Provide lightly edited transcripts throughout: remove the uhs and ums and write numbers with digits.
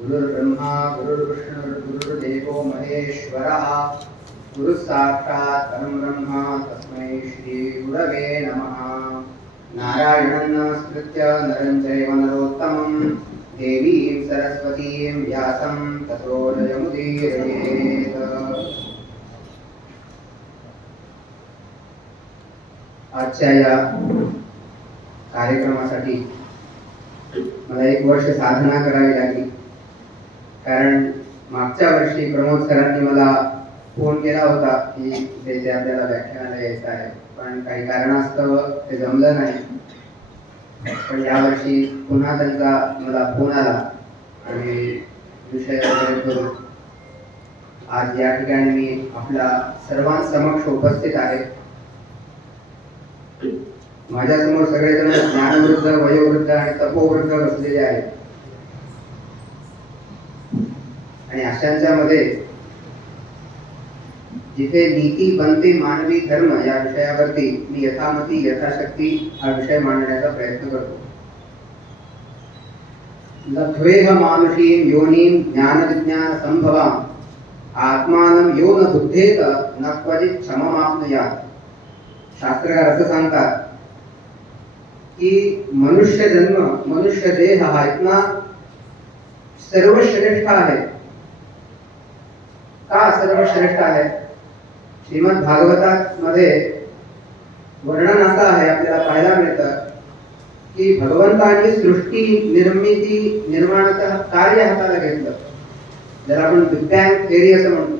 गुरुर्ब्रह्मा गुरुर्विष्णु गुरुर्देवो महेश्वरः गुरुः साक्षात् परं ब्रह्म तस्मै श्री गुरवे नमः। नारायणं नमस्कृत्य नरं चैव नरोत्तमं देवीं सरस्वतीं व्यासं ततो जयमुदीरयेत्। आजच्या या कार्यक्रमासाठी मला एक वर्ष साधना करावी लागली, कारण मागच्या वर्षी प्रमोद सरांनी मला फोन केला होता की त्याचे आपल्याला व्याख्यानाला यायचं आहे, पण काही कारणास्तव ते जमलं नाही। पण यावर्षी पुन्हा त्यांचा मला फोन आला आणि विषय वगैरे करून आज या ठिकाणी मी आपल्या सर्वांसमक्ष उपस्थित आहे। माझ्यासमोर सगळेजण ज्ञानवृद्ध, वयोवृद्ध आणि तपोवृद्ध बसलेले आहेत आणि अशांच्या मध्ये जिथे नीती बनते मानवी धर्म या विषयावरती मी यथामती यथाशक्ती हा विषय मांडण्याचा प्रयत्न करतो। लब्ध्वेह मानुषीं योनीं ज्ञान विज्ञान संभवां आत्मानं यो न बुद्धेत न क्वचित् क्षममाप्नुयात्। शास्त्रकार असं सांगतात की मनुष्य जन्म, मनुष्य देह हा इतना सर्वश्रेष्ठ आहे। का सर्वश्रेष्ठ आहे? श्रीमद भागवतात मध्ये वर्णन असं आहे, आपल्याला पाहायला मिळतं की भगवंतांनी सृष्टी निर्मिती निर्माणाचं कार्य हाताला घेतलं, ज्याला आपण बिग बँग थेअरी असं म्हणतो।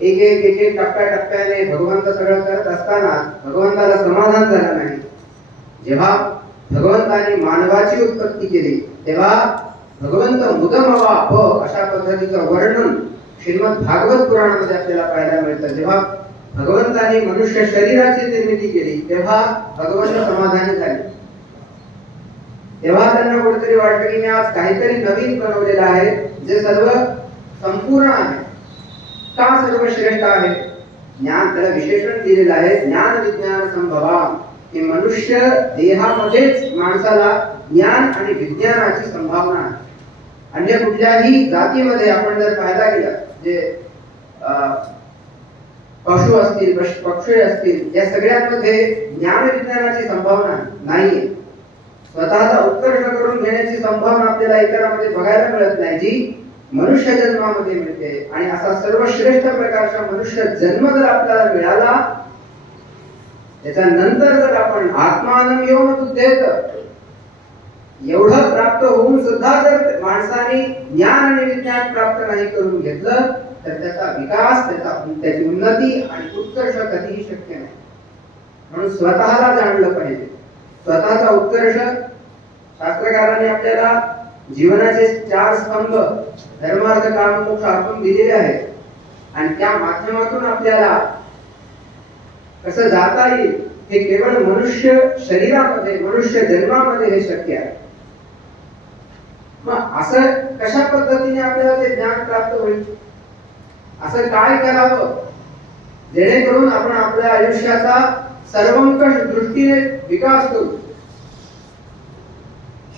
एक एक एक एक टप्प्याटप्प्याने भगवंत सगळं करत असताना भगवंताला समाधान झालं नाही। जेव्हा भगवंताने मानवाची उत्पत्ती केली तेव्हा भगवंत मुदमवाप अशा पद्धतीचं वर्णन श्रीमद भागवत पुराणामध्ये आपल्याला पाहायला मिळतं। जेव्हा भगवंताने मनुष्य शरीराची निर्मिती केली तेव्हा भगवंत समाधानी झाले। तेव्हा त्यांना कुठेतरी वाटलं की मी आज काहीतरी नवीन बनवलेलं आहे जे सर्व संपूर्ण आहे। का सर्वश्रेष्ठ आहे? ज्ञान, त्याला विशेषण दिलेलं आहे ज्ञान विज्ञान संभवा, की मनुष्य देहामध्येच माणसाला ज्ञान आणि विज्ञानाची संभावना आहे। अन्य कुठल्याही जातीमध्ये आपण जर पाहायला गेलं, जे पशु असतील पक्षी असतील, या सगळ्यांमध्ये ज्ञान विज्ञानाची संभावना नाहीये। स्वतःचा उत्कर्ष करून घेण्याची संभावना आपल्याला इतरांमध्ये बघायला मिळत नाही, जी मनुष्य जन्मामध्ये मिळते। आणि असा सर्वश्रेष्ठ प्रकारचा मनुष्य जन्म जर आपल्याला मिळाला, त्याच्यानंतर जर आपण आत्मानं येऊन बुद्धेत एवढं प्राप्त होऊन सुद्धा जर माणसाने ज्ञान आणि विज्ञान प्राप्त नाही करून घेतलं तर त्याचा विकास, त्याची उन्नती आणि उत्कर्ष कधीही शक्य नाही। म्हणून स्वतःला जाणलं पाहिजे, स्वतःचा उत्कर्ष। शास्त्रकारांनी आपल्याला जीवनाचे 4 स्तंभ धर्मार्थ काम मोक्ष आपण दिलेले आहेत आणि त्या माध्यमातून आपल्याला कसं जाता येईल हे केवळ मनुष्य शरीरामध्ये, मनुष्य जन्मामध्ये हे शक्य आहे। मग असं कशा पद्धतीने आपल्याला ते ज्ञान प्राप्त होईल? असं काय करावं जेणेकरून आपण आपल्या आयुष्याचा सर्वंकष दृष्टीने विकास करू?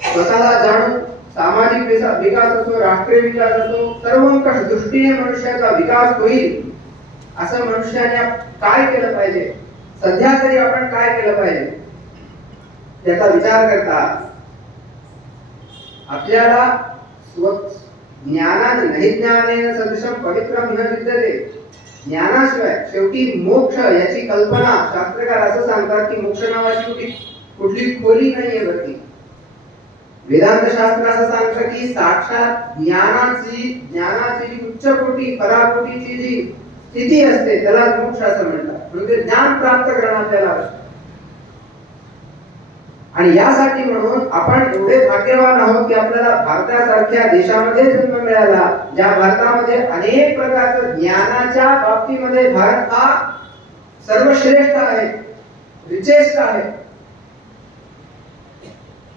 स्वतःला जाणून सामाजिक विकास असो, राष्ट्रीय विकास असो, सर्वंकष दृष्टीने मनुष्याचा विकास होईल असं मनुष्याने काय केलं पाहिजे? सध्या तरी आपण काय केलं पाहिजे त्याचा विचार करता आपल्याला ज्ञानाने नाही ज्ञानेन सदृशं पवित्रं न विद्यते। ज्ञानाशिवाय शेवटी मोक्ष याची कल्पना शास्त्रकार असं सांगतात की मोक्ष नावाची कुठली खोली नाहीये वरती। वेदांत शास्त्र असं सांगतं की साक्षात ज्ञानाची उच्च कोटी पराकोटीची जी स्थिती असते त्याला मोक्ष असं म्हणतात। म्हणजे ज्ञान प्राप्त करणं आपल्याला आवश्यक। आणि यासाठी म्हणून आपण एवढे भाग्यवान आहोत की आपल्याला भारतासारख्या देशामध्ये जन्म मिळाला, ज्या भारतामध्ये अनेक प्रकारच्या ज्ञानाच्या बाबतीमध्ये भारत हा सर्वश्रेष्ठ आहे, रिचेस्ट आहे।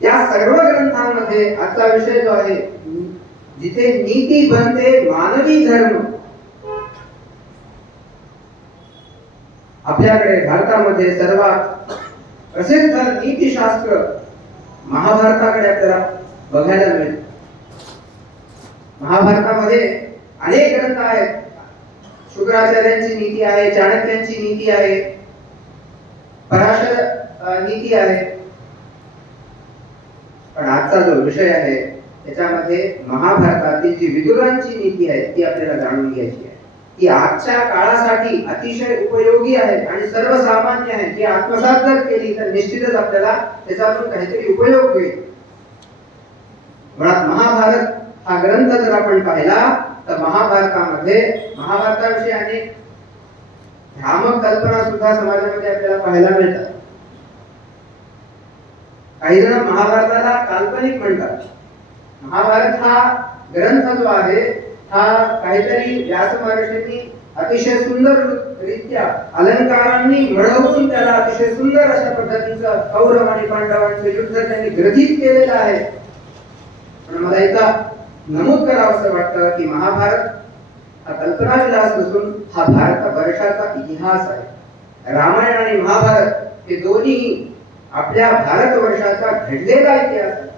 या सर्व ग्रंथांमध्ये आजचा विषय जो आहे, जिथे नीती बनते मानवी धर्म, आपल्याकडे भारतामध्ये सर्वात प्रसिद्ध नीतिशास्त्र महाभारताकडे आपल्याला बघायला मिळेल। महाभारतामध्ये अनेक ग्रंथ आहेत. शुक्राचार्यांची नीती आहे, चाणक्यांची नीती आहे, पराशर नीती आहे. पण आजचा जो विषय आहे त्याच्यामध्ये महाभारतातील जी विदुरांची नीती आहे ती आपल्याला जाणून घ्यायची आहे. ती आजच्या काळासाठी अतिशय उपयोगी आहे आणि सर्वसामान्य आहे. ती आत्मसात जर केली तर निश्चितच आपल्याला त्याच्यातून काहीतरी उपयोग होईल. मुळात महाभारत हा ग्रंथ जर आपण पाहिला तर महाभारताविषयी अनेक भ्रामक कल्पना सुद्धा समाजामध्ये आपल्याला पाहायला मिळतात. काही जण महाभारताला काल्पनिक म्हणतात. महाभारत हा ग्रंथ जो आहे हा काहीतरी व्यास महर्षींनी अतिशय सुंदर रित्या अलंकारांनी घडवून त्याला अतिशय सुंदर अशा पद्धतीचं कौरव आणि पांडवांचं युद्ध त्यांनी ग्रथित केलेलं आहे. पण मला एकदा नमूद करावं असं वाटतं की महाभारत हा कल्पनाविलास नसून हा भारतवर्षाचा इतिहास आहे. रामायण आणि महाभारत हे दोन्ही आपल्या भारतवर्षाचा घडलेला इतिहास आहे.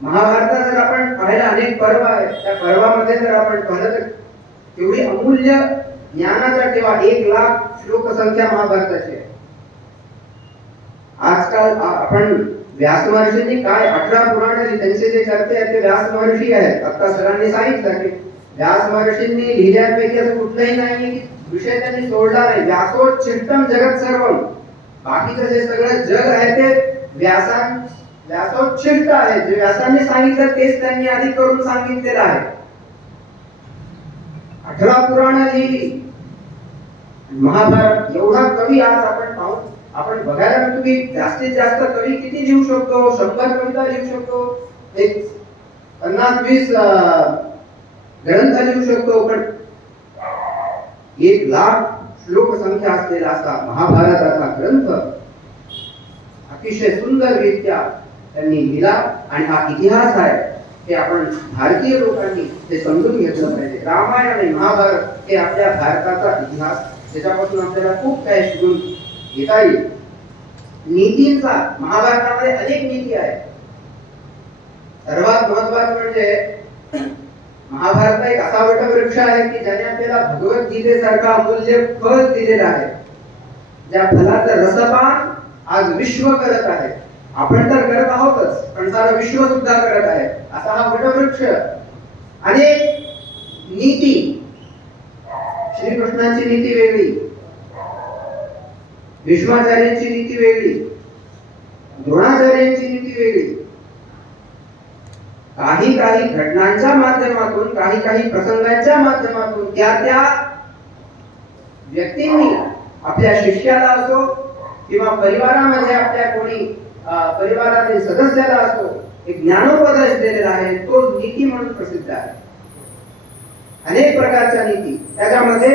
महाभारतात जर आपण पाहिलं अनेक पर्व आहेत. त्या पर्वामध्ये जर आपण पाहिलं तर एवढी अमूल्य ज्ञानाचा ठेवा 1,00,000 श्लोक संख्या महाभारताची आहे. आजकाल आपण व्यास महर्षींनी काय 18 पुराणे त्यांचे जे करते आहेत ते व्यास महर्षी आहेत. आता सरांनी सांगितलं की व्यास महर्षींनी लिहिल्यापैकी असं कुठलंही नाही की विषय त्यांनी सोडला नाही. व्यासोच्छिष्टम जगत सर्वम, बाकीचं जे सगळं जग आहे ते व्यासोच्छिष्ट आहे. जे व्यासांनी सांगितलं तेच त्यांनी आधी करून सांगितलेलं आहे. 18 पुराण लिहिली. महाभारत एवढा कवी आज आपण पाहू आपण बघायला मिळतो की जास्तीत जास्त कवी किती लिहू शकतो? 100 कविता लिहू शकतो, एक 50-20 ग्रंथ लिहू शकतो. पण 1,00,000 श्लोक संख्या असलेला असा महाभारताचा ग्रंथ अतिशय सुंदर रित्या त्यांनी लिहिला आणि हा इतिहास आहे हे आपण भारतीय लोकांनी ते समजून घेतलं पाहिजे. रामायण आणि महाभारत हे आपल्या भारताचा इतिहास, त्याच्यापासून आपल्याला खूप काही शिकून घेता येईल. नीतींचा महाभारतामध्ये अनेक नीती आहेत. सर्वात महत्त्वाचं म्हणजे महाभारत एक असा वटवृक्ष आहे की ज्याने आपल्याला भगवद्गीतेसारखा अमूल्य फळ दिलेलं आहे. ज्या फलाचं रसपान आज विश्व करत आहे. आपण तर करत आहोतच, पण सारं विश्व सुद्धा करत आहे. असा हा वटवृक्ष. अनेक नीती, श्रीकृष्णांची नीती वेगळी, भीष्माचार्यांची नीती वेगळी, द्रोणाचार्यांची नीती वेगळी. काही घटनांच्या माध्यमातून, काही प्रसंगांच्या माध्यमातून त्या व्यक्तींनी आपल्या शिष्याला असो किंवा परिवारामध्ये आपल्या कोणी परिवारातील सदस्याला असो एक ज्ञानोपदेश दिलेला आहे. तो नीती म्हणून प्रसिद्ध आहे. अनेक प्रकारच्या नीती. त्याच्यामध्ये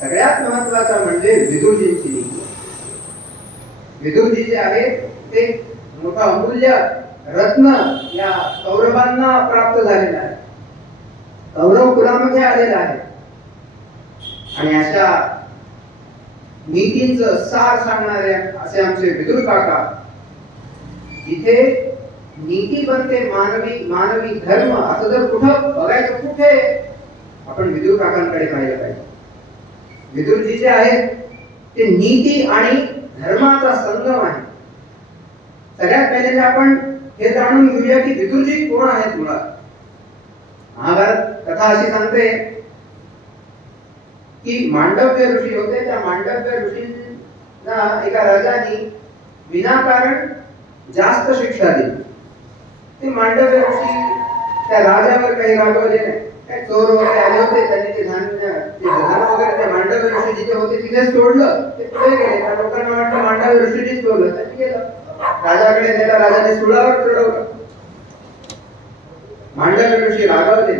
सगळ्यात महत्वाचा म्हणजे विदुरजींची नीती. विदुरजी जे आहेत ते मोठा अमूल्य रत्न या कौरवांना प्राप्त झालेला आहे. कौरव कुलामध्ये आलेला आहे आणि अशा नीतींचं सार सांगणारे असे आमचे विदुर काका. जिथे नीती बनते मानवी धर्म असं जर कुठं बघायचं कुठे आपण विदुर काकांकडे पाहिलं पाहिजे. विदुरजी जे आहेत ते नीती आणि धर्माचा संगम आहे. सगळ्यात पहिले आपण हे जाणून घेऊया की विदुरजी कोण आहेत. मुळात महाभारत कथा अशी सांगते की मांडव्य ऋषी होते. त्या मांडव्य ऋषींना एका राजाने विनाकारण जास्त शिक्षा दिली. ते मांडव्य ऋषी त्या राजावर काही रागवले नाही. काय चोर वगैरे आले होते, त्यांनी ते धन वगैरे त्या मांडव्य ऋषी जिथे होते तिथे सोडलं. ते पुढे गेले. त्या लोकांना वाटलं मांडव्य ऋषीनेच चोरलं, त्यांनी गेलं राजाकडे नेला. राजाने सुळावर चढवलं. मांडव्य ऋषी रागावले.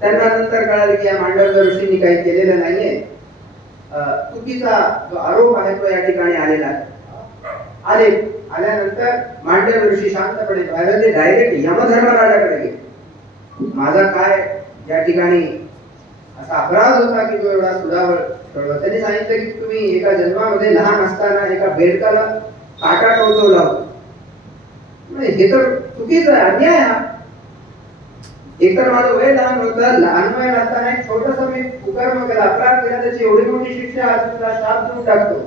त्यांना नंतर कळाले की या मांडव्य ऋषींनी काही केलेलं नाहीये. चुकीचा जो आरोप आहे तो या ठिकाणी आलेला आहे. आल्यानंतर मांडव्य ऋषी शांतपणे बाहेर डायरेक्ट यमधर्मराजाकडे गेले. माझा काय या ठिकाणी असा अपराध होता की तो एवढा सुडावर चढवला. त्यांनी सांगितलं की तुम्ही एका जन्मामध्ये लहान असताना एका बेडकाला काटा टोचवला होता हे तर चुकीचं आहे, अन्याय हा. एकतर माझं वय लहान होतं, लहान वय असताना एक छोटंसं मी कुकर्म केला, अपराध केला, त्याची एवढी मोठी शिक्षा आज तुला शाप देऊन टाकतो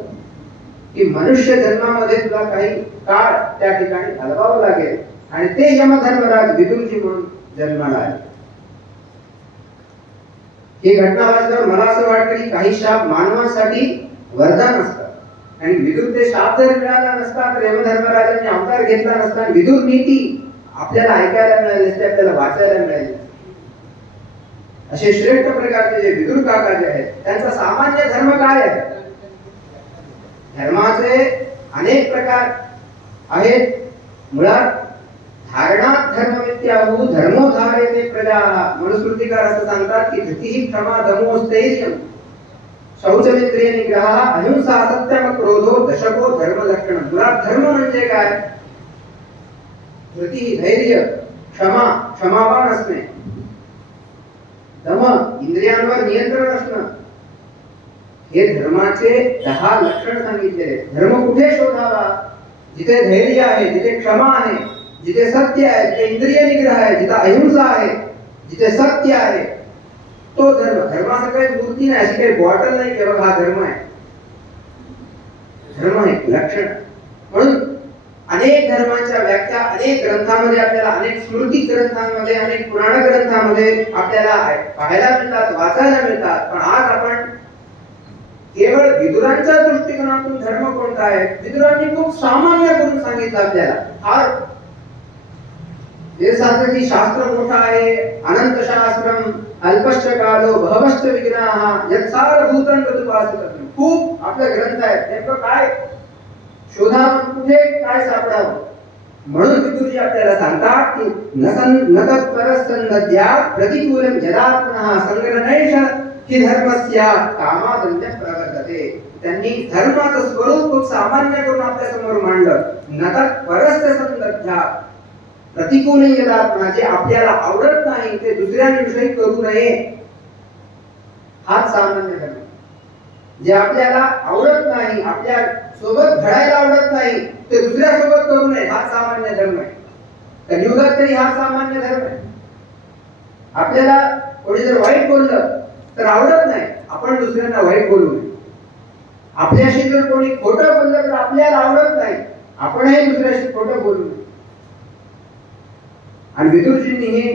की मनुष्य जन्मामध्ये तुला काही काळ त्या ठिकाणी घालवावं लागेल. आणि ते यमधर्मराज विदुरजी म्हणून जन्माला आले. ही घटना वाचल्यावर मला असं वाटतं की काही शाप मानवासाठी वरदान असतात आणि विदुर ते शाप जर मिळाला नसता तर यमधर्मराजांनी अवतार घेतला नसता, विदुर नीती आपल्याला ऐकायला मिळाली असते, आपल्याला वाचायला मिळाली. असे श्रेष्ठ प्रकारचे जे विदुर काका जे आहेत त्यांचा सामान्य धर्म काय आहे? धर्माचे अनेक प्रकार आहेत. मुळात धारणात धर्मविद्याहु धर्मो धारयते प्रजा. मनुस्मृतिकार असं सांगतात की धृतिः क्षमा दमो स्थैर्यं शौचमिंद्रिय निग्रह अहिंसा सत्यम क्रोधो दशको धर्म लक्षण. मुळात धर्म म्हणजे काय? धृती धैर्य, क्षमा क्षमावान असणे, दम इंद्रियांवर नियंत्रण असणं, हे धर्माचे 10 लक्षण सांगितलेले. धर्म कुठे शोधावा? जिथे धैर्य आहे, जिथे क्षमा आहे, जिथे सत्य आहे, जिथे इंद्रिय निग्रह आहे, जिथे अहिंसा आहे, जिथे सत्य आहे, तो धर्म. धर्माचं काही मूर्ती नाही, अशी काही बॉटल नाही की हा धर्म आहे. धर्म आहे लक्षण. म्हणून अनेक धर्मांच्या व्याख्या अनेक ग्रंथांमध्ये आपल्याला, अनेक स्मृती ग्रंथांमध्ये, अनेक पुराण ग्रंथांमध्ये आपल्याला पाहायला मिळतात, वाचायला मिळतात. पण आज आपण केवळ विदुरांच्या दृष्टिकोनातून धर्म कोणता आहे, विदुरांनी खूप सामान्य करून सांगितलं आपल्याला. फार हे सांगतं की शास्त्र मोठं आहे, अनंत शास्त्रम अल्पश्च कालो बहवश्च विघ्नाः यत्सारभूतं तदुपासितं. खूप आपले ग्रंथ आहेत, नेमकं काय शोधावं, कुठे काय सापडावं. म्हणून विदुरजी आपल्याला सांगतात की न तत्परसन्नद्या प्रतिकूलं यदा पुनः संग्रहणेश की धर्मस्य कामादन्य प्रवर्तते. त्यांनी धर्माचं स्वरूप खूप सामान्य करून आपल्या समोर मांडलं. न तत्परसन्नद्या प्रतिकूल यदा पुनः, जे आपल्याला आवडत नाही ते दुसऱ्यांविषयी करू नये, हाच सामान्य धर्म. जे आपल्याला आवडत नाही, आपल्या सोबत घडायला आवडत नाही, ते दुसऱ्या सोबत करू नये, हा सामान्य धर्म आहे. कलियुगात तरी हा सामान्य धर्म आहे. आपल्याला कोणी जर वाईट बोललं तर आवडत नाही, आपण दुसऱ्यांना वाईट बोलू नये. आपल्याशी जर कोणी खोटं बोललं तर आपल्याला आवडत नाही, आपणही दुसऱ्याशी खोटं बोलू नये. आणि विदुरजींनी हे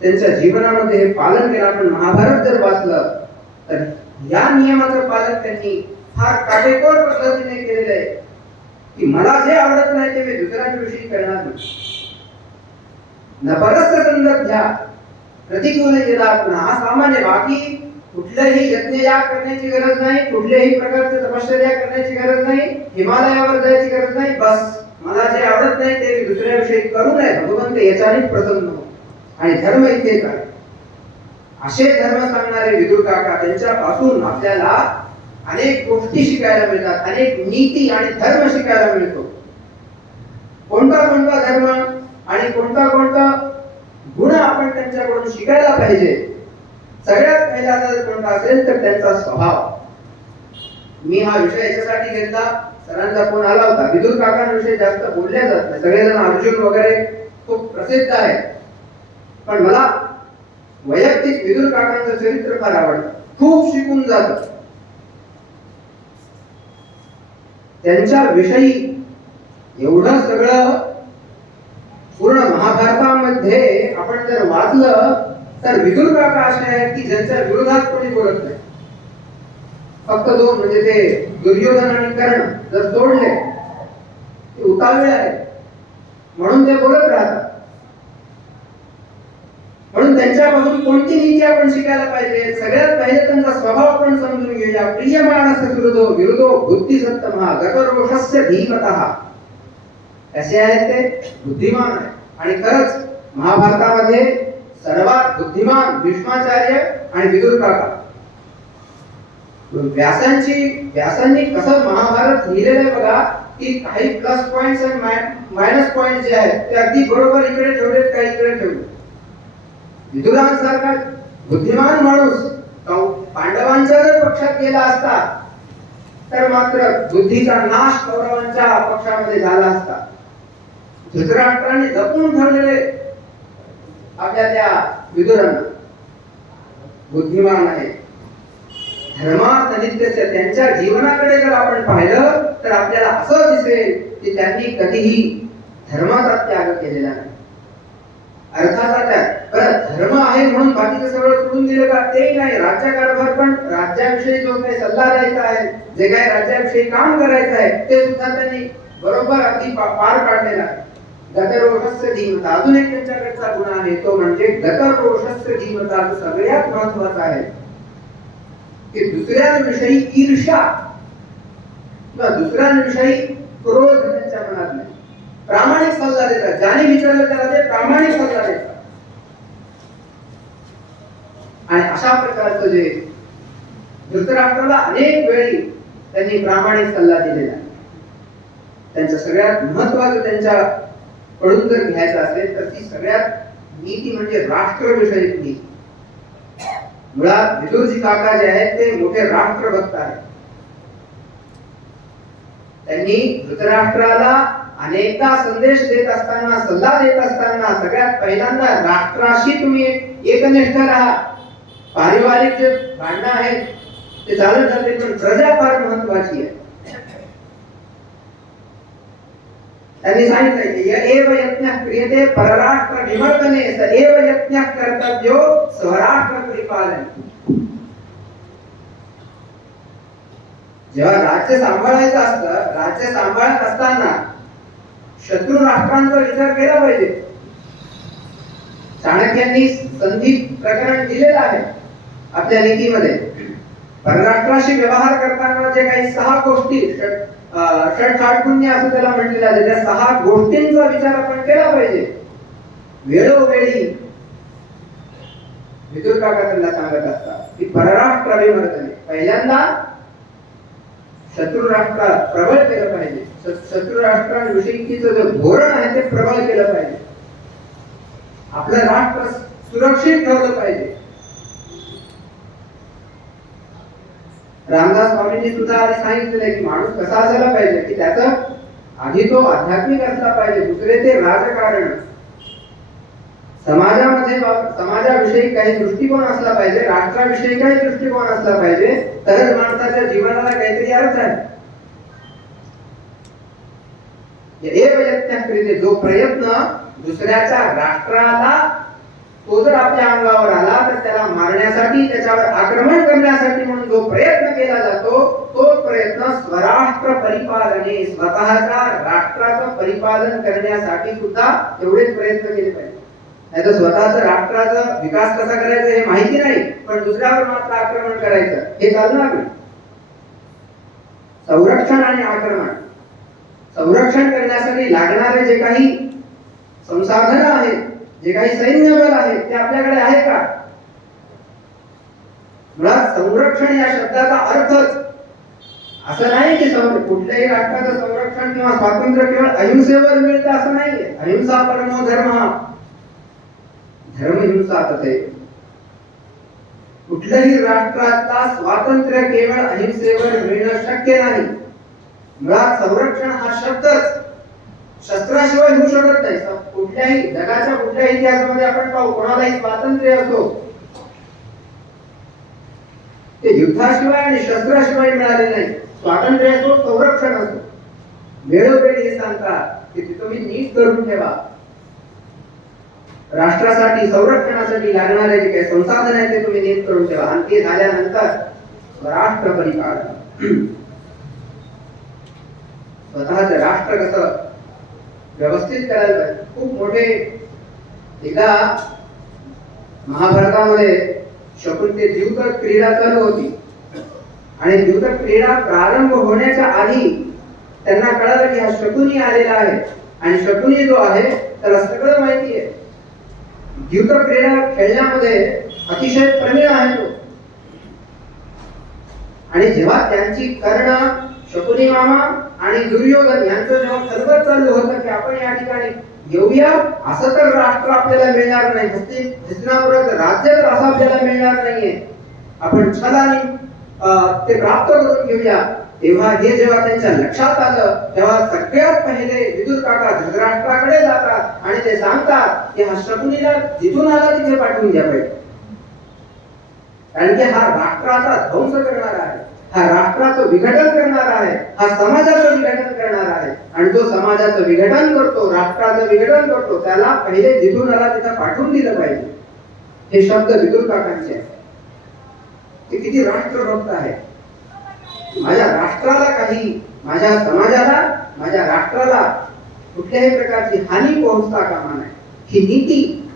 त्यांच्या जीवनामध्ये हे पालन केलं. आपण महाभारत जर वाचलं तर या नियमाचं पालन त्यांनी फार काटेकोर पद्धतीने केलेलं आहे की मला जे आवडत नाही ते मी दुसऱ्यांविषयी करणार नाही. न परस्त्रसंदर्भ्या प्रतिकूल यदा पुनः, हा सामान्य. बाकी कुठलेही यज्ञयाग करण्याची गरज नाही, कुठल्याही प्रकारचे तपश्चर्या करण्याची गरज नाही, हिमालयावर जायची गरज नाही. बस मला जे आवडत नाही ते मी दुसऱ्याविषयी करू नये, भगवंत याच्यानेच प्रसन्न हो. आणि धर्म इथेच आहे. असे धर्म सांगणारे विदुर काका, त्यांच्यापासून आपल्याला अनेक गोष्टी शिकायला मिळतात, अनेक नीती आणि धर्म शिकायला मिळतो. कोणता कोणता धर्म आणि कोणता कोणता गुण आपण त्यांच्याकडून शिकायला पाहिजे. सगळ्यात पहिला जर कोणता असेल तर त्यांचा स्वभाव. मी हा विषय याच्यासाठी घेतला, सरांचा फोन आला होता. विदुर काकांविषयी जास्त बोलल्या जात नाही, सगळेजण अर्जुन वगैरे खूप प्रसिद्ध आहे, पण मला वैयक्तिक विदुर काकांचं चरित्र फार आवडतं, खूप शिकून जातं. त्यांच्या विषयी एवढं सगळं पूर्ण महाभारतामध्ये आपण जर वाचलं तर विदुर काका असे आहेत की ज्यांच्या विरोधात कोणी बोलत नाही. फक्त दोन, म्हणजे ते दुर्योधन आणि कर्ण जर सोडले ते उतावळे आहेत म्हणून ते बोलत राहतात. म्हणून त्यांच्यापासून कोणती नीती आपण शिकायला पाहिजे. सगळ्यात पहिले त्यांचा स्वभाव आपण समजून घेऊया. प्रियमाणस्य सुहृदो विरुद्धो बुद्धिसत्तमः गतरोषस्य धीमतः. कसे आहेत ते? बुद्धिमान आहे. आणि खरंच महाभारतामध्ये सर्वात बुद्धिमान भीष्माचार्य आणि विदुर काका. व्यासांनी कसं महाभारत लिहिलेलं आहे बघा, की काही प्लस पॉइंट्स आणि मायनस पॉइंट जे आहेत ते अगदी बरोबर इकडे ठेवलेत, काही इकडे ठेवले. विदुरांसारखा बुद्धिमान माणूस पांडवांच्या जर पक्षात गेला असता तर मात्र बुद्धीचा नाश कौरवांच्या पक्षामध्ये झाला असता. धृतराष्ट्राने जपून ठेवलेले आपल्या त्या विदुरांना बुद्धिमान आहे. धर्मात नित्यस्य त्यांच्या जीवनाकडे जर आपण पाहिलं तर आपल्याला असं दिसेल की त्यांनी कधीही धर्माचा त्याग केलेला नाही. अर्थाचा त्याग, परत धर्म आहे म्हणून बाकीचं सगळं सोडून दिलं का ते नाही. राज्यकारभार पण राज्याविषयी जो काही सल्ला द्यायचा आहे, जे काही राज्याविषयी काम करायचं आहे ते सुद्धा त्यांनी बरोबर अगदी पार पाडलेला आहे. गतरोषस्य धीमता, अजून एक त्यांच्याकडचा गुण आहे तो म्हणजे गतरोषस्य धीमता. जो सगळ्यात महत्वाचा आहे की दुसऱ्यांविषयी ईर्ष्या किंवा दुसऱ्यांविषयी क्रोध त्यांच्या मनात नाही. प्रामाणिक सल्ला देतात, ज्याने विचारलं त्याला ते प्रामाणिक सल्ला देतात. आणि अशा प्रकारचं जे धृतराष्ट्राला अनेक वेळी त्यांनी प्रामाणिक सल्ला दिलेला आहे. त्यांचं सगळ्यात महत्वाचं त्यांच्या कडून जर घ्यायचं असेल तर ती सगळ्यात नीती म्हणजे राष्ट्रविषयक नीती. मुळात विदुरजी काका जे आहेत ते मोठे राष्ट्रभक्त आहेत. त्यांनी धृतराष्ट्राला अनेकदा संदेश देत असताना, सल्ला देत असताना सगळ्यात पहिल्यांदा राष्ट्राशी तुम्ही एकनिष्ठ राहा. पारिवारिक जे भांडणं आहेत ते चालत जाते, पण प्रजा फार महत्वाची आहे. त्यांनी सांगितलं की एव यज्ञ क्रियते परराष्ट्र विवर्तने स एव यज्ञ कर्तव्यो स्वराष्ट्र परिपालन. जेव्हा राज्य सांभाळायचं असतं, राज्य सांभाळत असताना शत्रू राष्ट्रांचा विचार केला पाहिजे. चाणक्यांनी संधी प्रकरण दिलेलं आहे आपल्या नीतीमध्ये. परराष्ट्राशी व्यवहार करताना जे काही 6 गोष्टी षट् असं त्याला म्हटलेलं आहे, त्या 6 गोष्टींचा विचार आपण केला पाहिजे. वेळोवेळी विदुर काका त्यांना सांगत असतात की परराष्ट्र विवर्तने, पहिल्यांदा शत्रू राष्ट्रात प्रबळ केलं पाहिजे. शत्रू राष्ट्रांविषयीचं जे धोरण आहे ते प्रबळ केलं पाहिजे. आपलं राष्ट्र सुरक्षित ठेवलं पाहिजे. रामदास स्वामींनी सुद्धा आधी सांगितलेलं की माणूस कसा असायला पाहिजे की त्याचा आधी तो आध्यात्मिक असला पाहिजे, दुसरे ते राजकारण. समाजाविषयी काही दृष्टिकोन असला पाहिजे, राष्ट्राविषयी काही दृष्टिकोन असला पाहिजे, तरच माणसाच्या जीवनाला काहीतरी अर्थ आहे. एव यज्ञ क्रियते, जो प्रयत्न दुसऱ्याच्या राष्ट्राला तो जर आपल्या अंगावर आला तर त्याला मारण्यासाठी, त्याच्यावर आक्रमण करण्यासाठी म्हणून जो प्रयत्न केला जातो तोच प्रयत्न स्वराष्ट्र परिपालने, स्वतःच्या राष्ट्राचं परिपालन करण्यासाठी सुद्धा एवढेच प्रयत्न केले पाहिजे. नाही तर स्वतःचं राष्ट्राचा विकास कसा करायचा हे माहिती नाही, पण दुसऱ्यावर मात्र आक्रमण करायचं हे चालणार नाही. संरक्षण आणि आक्रमण, संरक्षण करण्यासाठी लागणारे जे काही संसाधन आहेत, जे काही सैन्य बल आहे ते आपल्याकडे आहे का? मुळात संरक्षण या शब्दाचा अर्थच असं नाही की कुठल्याही राष्ट्राचं संरक्षण किंवा स्वातंत्र्य केवळ अहिंसेवर मिळतं असं नाहीये. अहिंसा परमो धर्म, धर्महिंसा तथे. कुठल्याही राष्ट्राचा स्वातंत्र्य केवळ अहिंसेवर मिळणं शक्य नाही. मुळात संरक्षण हा शब्दच शस्त्राशिवाय होऊ शकत नाही. कुठल्याही जगाच्या कुठल्याही इतिहासामध्ये आपण पाहू, कोणालाही स्वातंत्र्य असो ते युद्धाशिवाय आणि शस्त्राशिवाय मिळाले नाही. स्वातंत्र्य असो, संरक्षण असो, वेळोवेळी हे सांगतात की ते तुम्ही नीट करून ठेवा. राष्ट्रासाठी, संरक्षणासाठी लागणारे जे काही संसाधन आहे ते तुम्ही नीट करून ठेवा. आणि ते झाल्यानंतर राष्ट्र परिपालन, स्वतःचं राष्ट्र कसं व्यवस्थित करायला पाहिजे. खूप मोठे एका महाभारतामध्ये शकुनी द्यूत क्रीडा चालू होती आणि द्यूत क्रीडा प्रारंभ होण्याच्या आधी त्यांना कळालं की हा शकुनी आलेला आहे आणि शकुनी जो आहे त्याला सगळं माहिती आहे. द्यूत क्रीडा खेळण्यामध्ये अतिशय प्रवीण आहे तो. आणि जेव्हा त्यांची कर्ण, शकुनी मामा आणि दुर्योधन यांचं जेव्हा सर्व चालू होतं की आपण या ठिकाणी येऊया, असं तर राष्ट्र आपल्याला मिळणार नाही, हस्तिनापुराचं राज्य तर असं आपल्याला मिळणार नाहीये, आपण छलाने ते प्राप्त करून घेऊया, तेव्हा हे जेव्हा त्यांच्या लक्षात आलं तेव्हा सगळ्यात पहिले विदुर काका धृतराष्ट्राकडे जातात आणि ते सांगतात की हा शकुनीला जिथून आला तिथे पाठवून द्या पाहिजे, कारण की हा राष्ट्राचा ध्वंस करणार आहे, हा राष्ट्राचं विघटन करणार आहे, हा समाजाचं विघटन करणार आहे, आणि जो समाजाचं विघटन करतो, राष्ट्राचं विघटन करतो, त्याला पहिले जिथून आला तिथं पाठवून दिलं पाहिजे. हे शब्द विदुर काकांचे आहेत. ते किती राष्ट्रभक्त आहे. माझ्या राष्ट्राला काही, माझ्या समाजाला, माझ्या राष्ट्राला कुठल्याही प्रकारची हानी पोहोचता कामा नये, ही नीती.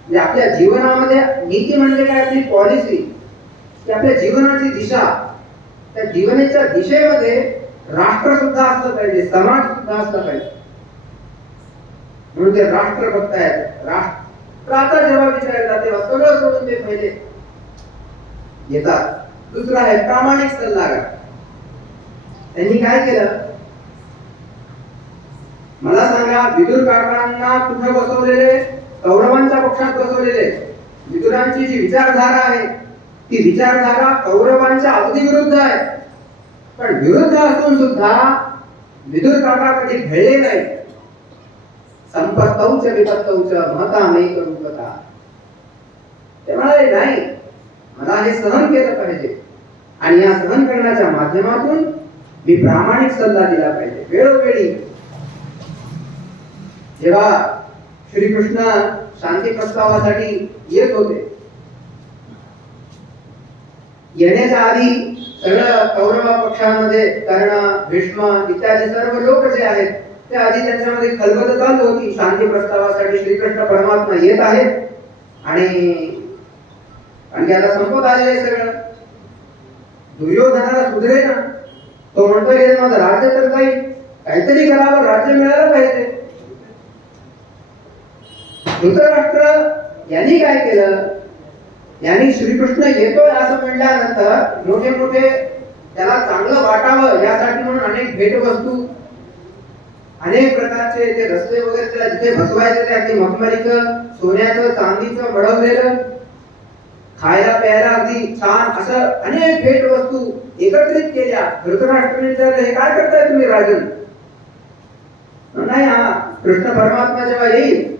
म्हणजे आपल्या जीवनामध्ये नीती म्हणजे काय? आपली पॉलिसी, की आपल्या जीवनाची दिशा. त्या जीवनाच्या दिशेमध्ये राष्ट्र सुद्धा असलं पाहिजे, समाज सुद्धा असला पाहिजे. म्हणून ते राष्ट्रभक्त आहेत. राष्ट्राचा जेव्हा विचार येतात तेव्हा सगळं सोडून ते पहिले येतात. दुसरा आहे प्रामाणिक सल्लागार. त्यांनी काय केलं मला सांगा? विदुर काकांना कुठे बसवलेले? कौरवांच्या पक्षात बसवलेले. विदुरांची जी विचारधारा आहे ती विचारधारा कौरवांच्या अगदी विरुद्ध आहे. पण विरुद्ध असून सुद्धा विदुर काका कधी भेळले नाही. संपत्तौच विपत्तौच महतामेक रूपता. ते म्हणाले नाही, मला हे सहन केलं पाहिजे आणि या सहन करण्याच्या माध्यमातून मी प्रामाणिक सल्ला दिला पाहिजे. वेळोवेळी जेव्हा श्रीकृष्ण शांती प्रस्तावासाठी येत होते, येण्याच्या आधी सगळं कौरव पक्षामध्ये कर्ण, भीष्म इत्यादी सर्व लोक जे आहेत ते आधी त्यांच्यामध्ये खलबत चालू होती. शांती प्रस्तावासाठी श्रीकृष्ण परमात्मा येत आहेत आणि आता संपत आलेलं सगळं. दुर्योधनाला सुधरे ना, तो म्हणतोय माझं राज्य तर जाईल, काहीतरी करावं, राज्य मिळालं पाहिजे. धृतराष्ट्र यांनी काय केलं? यांनी श्रीकृष्ण येतोय असं म्हणल्यानंतर मोठे मोठे त्याला चांगलं वाटावं यासाठी म्हणून अनेक भेटवस्तू, अनेक प्रकारचे ते रस्ते वगैरे त्याला जिथे बसवायचे ते अगदी मखमलीचं, सोन्याचं, चांदीचं मळवलेलं, खायला प्यायला अगदी छान असं अनेक भेटवस्तू एकत्रित केल्या. धृतराष्ट्राने विचारलं, हे काय करताय तुम्ही राजन? नाही, हा कृष्ण परमात्मा जेव्हा येईल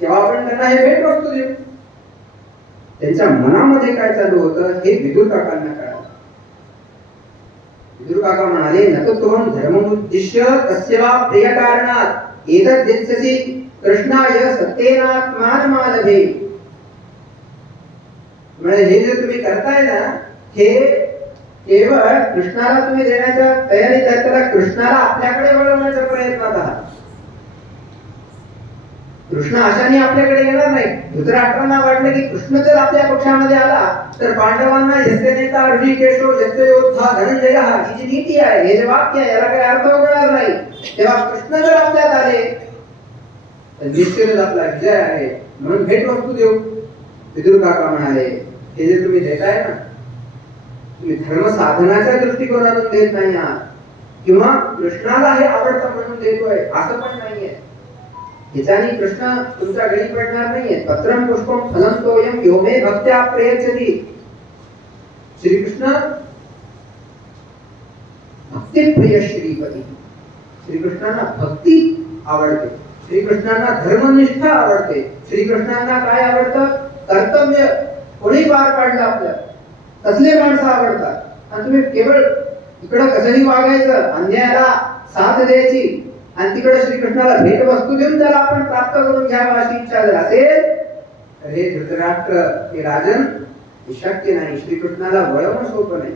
तेव्हा आपण त्यांना हे भेटवस्तू देऊ. त्यांच्या मनामध्ये काय चालू होतं हे विदुर काकांना कळलं. विदुर काका म्हणाले, नतत्वं धर्ममुद्दिश्य तस्य वा प्रिय कारणात् एतद् दित्ससि कृष्णाय सत्येनात्मानमालभे. म्हणजे हे जे तुम्ही करताय ना, हे केवळ कृष्णाला तुम्ही देण्याच्या तयारीत आहे, त्याला कृष्णाला आपल्याकडे वळवण्याचा प्रयत्नात आहात. कृष्ण अशाने आपल्याकडे येणार नाही. धृतराष्ट्रांना वाटलं की कृष्ण जर आपल्या पक्षामध्ये आला तर पांडवांना यस्य नेता ऋषिकेशो यस्य योद्धा धनंजय, ही जी नीती आहे, हे जे वाक्य आहे, याला काही अर्थ उरणार नाही. तेव्हा कृष्ण जर आपल्यात आले तर निश्चितच आपला विजय आहे, म्हणून भेटवस्तू देऊ. विदुर काका म्हणाले, हे जे तुम्ही देताय ना, तुम्ही धर्म साधनाच्या दृष्टिकोनातून देत नाही आहात किंवा कृष्णाला हे आवडतं म्हणून देतोय असं पण नाहीये. ह्याच्याने कृष्ण तुमच्या घरी पडणार नाहीये. पत्रम पुष्पम फलं तोयम यो मे भक्त्या प्रयच्छति. श्रीकृष्ण भक्तिप्रिय श्रीपती. श्रीकृष्णांना भक्ती आवडते, श्रीकृष्णांना धर्मनिष्ठा आवडते, श्रीकृष्णांना काय आवडतं? कर्तव्य कोणी पार पाडलं आपलं तसले माणसं आवडतात. आणि तुम्ही केवळ इकडं कसंही वागायचं, अन्यायाला साथ द्यायची आणि तिकडे श्रीकृष्णाला भेटवस्तू देऊन त्याला आपण प्राप्त करून घ्यावं अशी इच्छा जर असेल तर हे धृतराष्ट्र, हे राजन, हे शक्य नाही. श्रीकृष्णाला वळवणं सोपं नाही.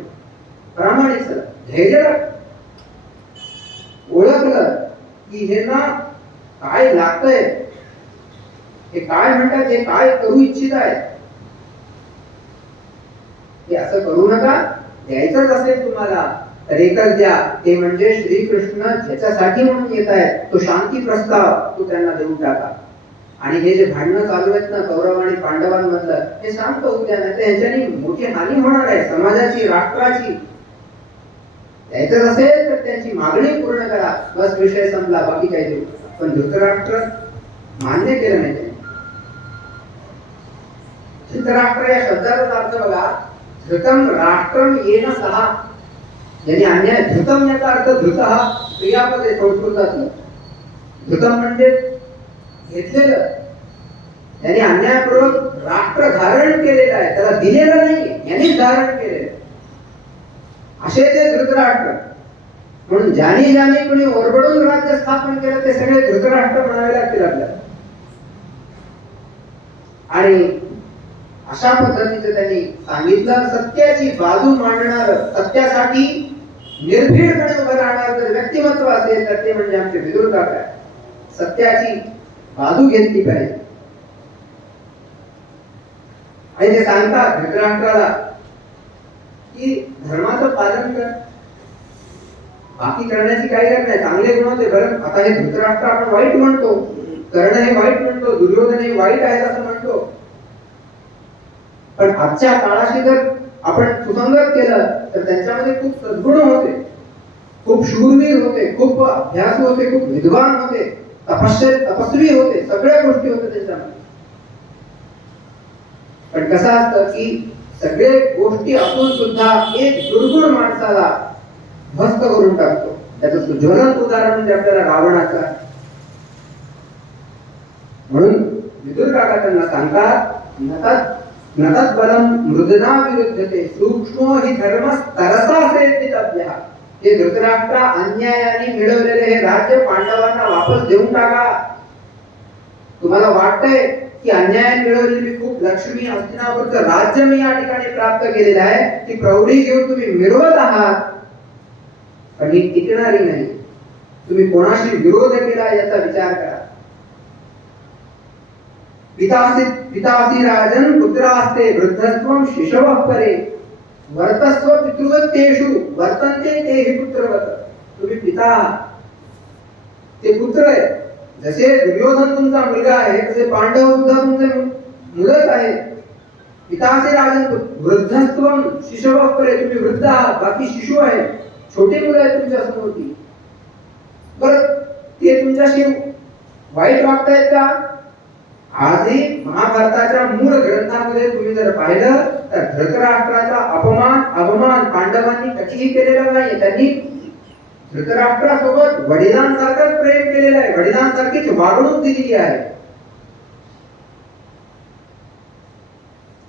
प्रामाणिक धैर्य ओळखलं की हे ना काय लागतंय, हे काय म्हणतात, हे काय करू इच्छित आहे, हे असं करू नका. द्यायचंच असेल तुम्हाला तर एकच द्या, ते म्हणजे श्रीकृष्ण ज्याच्यासाठी म्हणून येत आहेत तो शांती प्रस्ताव तो त्यांना देऊन टाका. आणि हे जे भांडणं चालू आहेत ना कौरव आणि पांडवांमधलं, हे शांत होऊ द्या, नाही तर ह्याच्यानी मोठी हानी होणार आहे समाजाची, राष्ट्राची. द्यायचं असेल तर त्यांची मागणी पूर्ण करा, बस विषय संपला, बाकी काय देऊ. पण धृतराष्ट्र मान्य केलं नाही. धृतराष्ट्र या शब्दाचा अर्थ बघा, धृतम राष्ट्रम येन सहा. यांनी अन्याय धृतम याचा अर्थ धृत हा क्रियापद आहे संस्कृतातलं. धृतम म्हणजे घेतलेलं. त्यांनी अन्यायपूर्वक राष्ट्र धारण केलेलं आहे, त्याला दिलेलं नाहीये, यांनीच धारण केलेलं. असे ते धृतराष्ट्र. म्हणून ज्याने ज्याने कोणी ओरबडून राज्य स्थापन केलं ते सगळे धृतराष्ट्र म्हणावे लागतील आपल्याला. आणि अशा पद्धतीचं त्यांनी सांगितलं. सत्याची बाजू मांडणार, सत्यासाठी निर्भीडपणे उभं राहणार जर व्यक्तिमत्व असेल तर ते म्हणजे आमचे विदुर काका. सत्याची बाजू घेतली पाहिजे. आणि ते सांगतात धृतराष्ट्राला की धर्माचं पालन कर, बाकी करण्याची काही गरज नाही. चांगले गुण होते बरं. आता हे धृतराष्ट्र आपण वाईट म्हणतो, कर्ण हे वाईट म्हणतो, दुर्योधन हे वाईट आहे असं म्हणतो. पण आजच्या काळाशी जर आपण सुसंगत केलं तर त्यांच्यामध्ये खूप सद्गुण होते, खूप शूरवीर होते, खूप अभ्यासू होते, खूप विद्वान होते, तपस्वी होते, सगळ्या गोष्टी होत्या त्यांच्यामध्ये. पण कसं असतं की सगळे गोष्टी असून सुद्धा एक दुर्गुण माणसाला ध्वस्त करून टाकतो. त्याचं ज्वलंत उदाहरण म्हणजे आपल्याला रावणाचा. म्हणून विदुर काका त्यांना सांगतात नतत् बलम मृदना विरुद्धते सूक्ष्मो हि धर्मस तरसा सेवितव्यः. हे धृतराष्ट्र अन्यायाने मिळवलेले हे राज्य पांडवांना वापस देऊन टाका. तुम्हाला वाटतंय की अन्यायाने मिळवलेली खूप लक्ष्मी हस्तिनापूरचं राज्य मी या ठिकाणी प्राप्त केलेलं आहे, ती प्रौढी घेऊन तुम्ही मिळवत आहात, पण ही टिकणारी नाही. तुम्ही कोणाशी विरोध केला याचा विचार करा. पितासी राजन पुत्रास्ते वृद्धत्वं शिशवः परे वर्तस्व पितृवत्तेषु वर्तन्ते तेहि पुत्रवत. तुम्ही पिता, ते पुत्र आहे. जसे दुर्योधन तुमचा मुलगा आहे तसे पांडव सुद्धा तुमचे मुलच आहे. पितासी राजन वृद्धत्वं शिशवः परे. तुम्ही वृद्ध आहात, बाकी शिशु आहे, छोटे मुलं आहेत तुमच्या समोरती. बरं, ते तुमच्याशी वाईट वागतायत का? आजही महाभारताच्या मूळ ग्रंथामध्ये तुम्ही जर पाहिलं तर धृतराष्ट्राचा अवमान पांडवांनी कधीही केलेला नाही. त्यांनी धृतराष्ट्रासोबत वडिलांसारखंच प्रेम केलेलं आहे, वडिलांसारखीच वागणूक दिलेली आहे.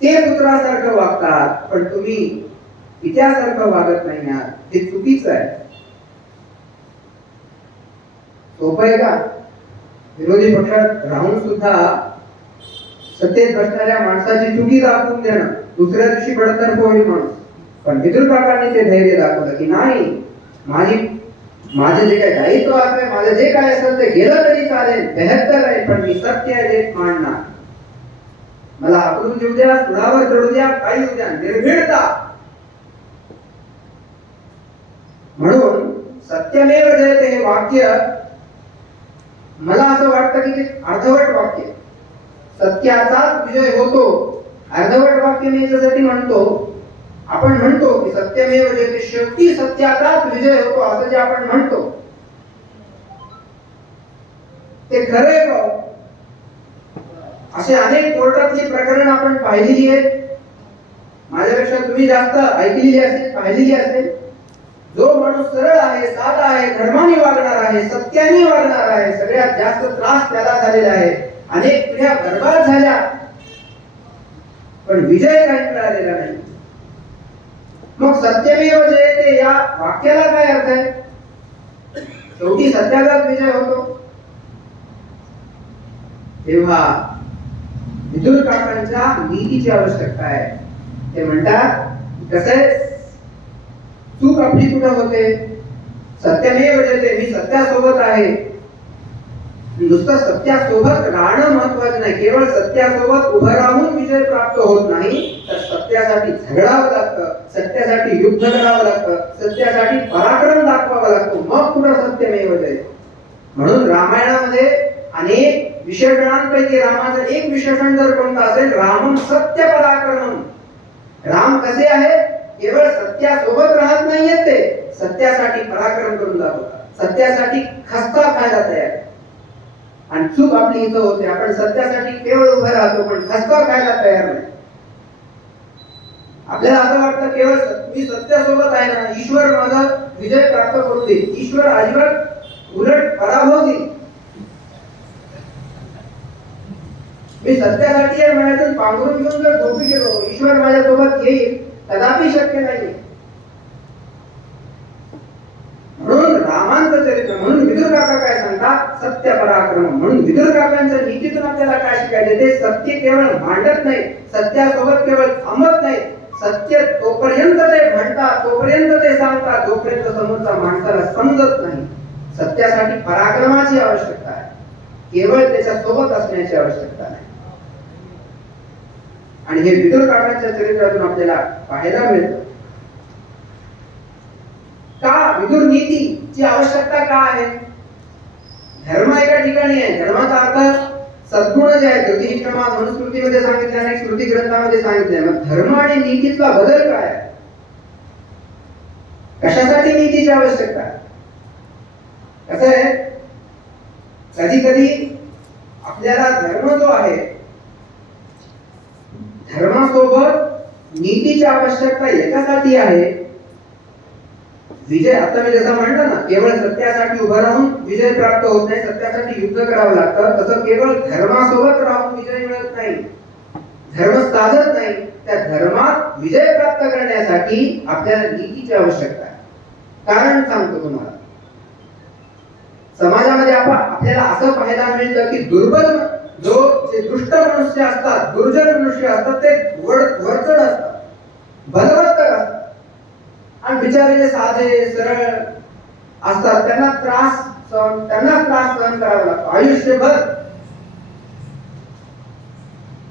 ते पुत्रासारखं वागतात, पण तुम्ही पित्यासारखं वागत नाही आहात. हे चुकीचं आहे. सोपं आहे का? विरोधी पक्षात राहून सुद्धा सत्तेत बसणाऱ्या माणसाची चुकी दाखवून देणं, दुसऱ्या दिवशी बडतर्फ होईल माणूस. पण विदुर काकांनी ते धैर्य दाखवलं की नाही, माझे जे काही दायित्व असेल, माझे जे काय असेल ते गेलं तरी चालेल, बेहत्तर आहे, पण मी सत्य आहे मांडणार. मला आकडून घेऊ द्या, सुडावर चढू द्या, काही होऊ द्या, निर्भीडता. म्हणून सत्यमेव जयते हे वाक्य मला असं वाटतं की ते अर्धवट वाक्य. सत्याचाच विजय होतो, अर्धवट वाक्य मी याच्यासाठी म्हणतो. आपण म्हणतो की सत्यमेव जयते, शेवटी सत्याचाच विजय होतो असं जे आपण म्हणतो ते खरे का? असे अनेक कोर्टातली प्रकरण आपण पाहिलेली आहेत. माझ्यापेक्षा तुम्ही जास्त ऐकलेली असेल, पाहिलेली असेल. जो माणूस सरळ आहे, साधा आहे, धर्माने वागणार आहे, सत्याने वागणार आहे, सगळ्यात जास्त त्रास त्याला झालेला आहे. अनेक पिढ्या बर्बाद झाल्या, पण विजय काही मिळालेला नाही. मग सत्यमेव जयते या वाक्याला काय अर्थ आहे? शेवटी सत्याचाच विजय होतो. तेव्हा विदुर काकांच्या नीतीची आवश्यकता आहे. ते म्हणतात कसं आहे, चूक आपली कुठे होते? सत्यमेव जयते, मी सत्यासोबत आहे. नुसतं सत्यासोबत राहणं महत्वाचं नाही. केवळ सत्यासोबत उभं राहून विजय प्राप्त होत नाही, तर सत्यासाठी झगडावं लागतं, सत्यासाठी युद्ध करावं लागतं, सत्यासाठी पराक्रम दाखवावा लागतो, मग कुठं सत्यमेव जयते. म्हणून रामायणामध्ये अनेक विशेषणांपैकी रामाचं एक विशेषण जर कोणतं असेल, रामं सत्य पराक्रमम. राम कसे आहेत? केवळ सत्यासोबत राहत नाहीयेत, ते सत्यासाठी पराक्रम करून दाखवतात, सत्यासाठी खस्ता खायला तयार. आणि चूक आपली इथं होते, आपण सत्यासाठी केवळ उभं राहतो पण खस्ता खायला तयार नाही. आपल्याला असं वाटतं केवळ मी सत्यासोबत आहे ना, ईश्वर माझा विजय प्राप्त करून देईल, ईश्वर अजिबात उलट पराभव देईल. मी सत्यासाठी आहे म्हणायचं पांघरून घेऊन जर झोपी गेलो, ईश्वर माझ्यासोबत येईल, कदापि शक्य नाही. म्हणून रामांचं चरित्र, म्हणून विदुर काका काय सांगतात, सत्य पराक्रम. म्हणून विदुर काकांच्या नीतीतून आपल्याला काय शिकायचे, ते सत्य केवळ मांडत नाही, सत्यासोबत केवळ थांबत नाही, सत्य तोपर्यंत ते म्हणतात, तोपर्यंत ते सांगतात, जोपर्यंत समोरचा माणसाला समजत नाही. सत्यासाठी पराक्रमाची आवश्यकता आहे, केवळ त्याच्या सोबत असण्याची आवश्यकता नाही. आणि हे विदुर काकांच्या चरित्रातून आपल्याला पाहायला मिळतं. का विदुर नीतीची आवश्यकता का आहे? धर्म एका ठिकाणी आहे, धर्माचा अर्थ सद्गुण जे आहे, ज्योतिषक्रमात मनुस्मृतीमध्ये सांगितले आणि स्मृती ग्रंथामध्ये सांगितले. मग धर्म आणि नीतीतला बदल काय आहे? कशासाठी नीतीची आवश्यकता आहे? कसं आहे, कधी कधी आपल्याला धर्म जो आहे, धर्मासोबत नीतीची आवश्यकता याच्यासाठी आहे, विजय. आता मी जसं म्हटलं ना, केवळ सत्यासाठी उभं राहून विजय प्राप्त होत नाही, सत्यासाठी युद्ध करावं लागतं. तसं केवळ धर्मासोबत राहून विजय मिळत नाही, धर्म साधत नाही. त्या धर्मात विजय प्राप्त करण्यासाठी आपल्याला नीतीची आवश्यकता आहे. कारण सांगतो तुम्हाला, समाजामध्ये आपल्याला असं पाहायला मिळतं की दुर्बल, जे दुष्ट मनुष्य असतात, दुर्जन मनुष्य असतात, ते वरचढ असतात, बलवत्तर असतात. आणि बिचारे जे साधे सरळ असतात, त्यांना त्रास सहन करावा लागतो आयुष्यभर.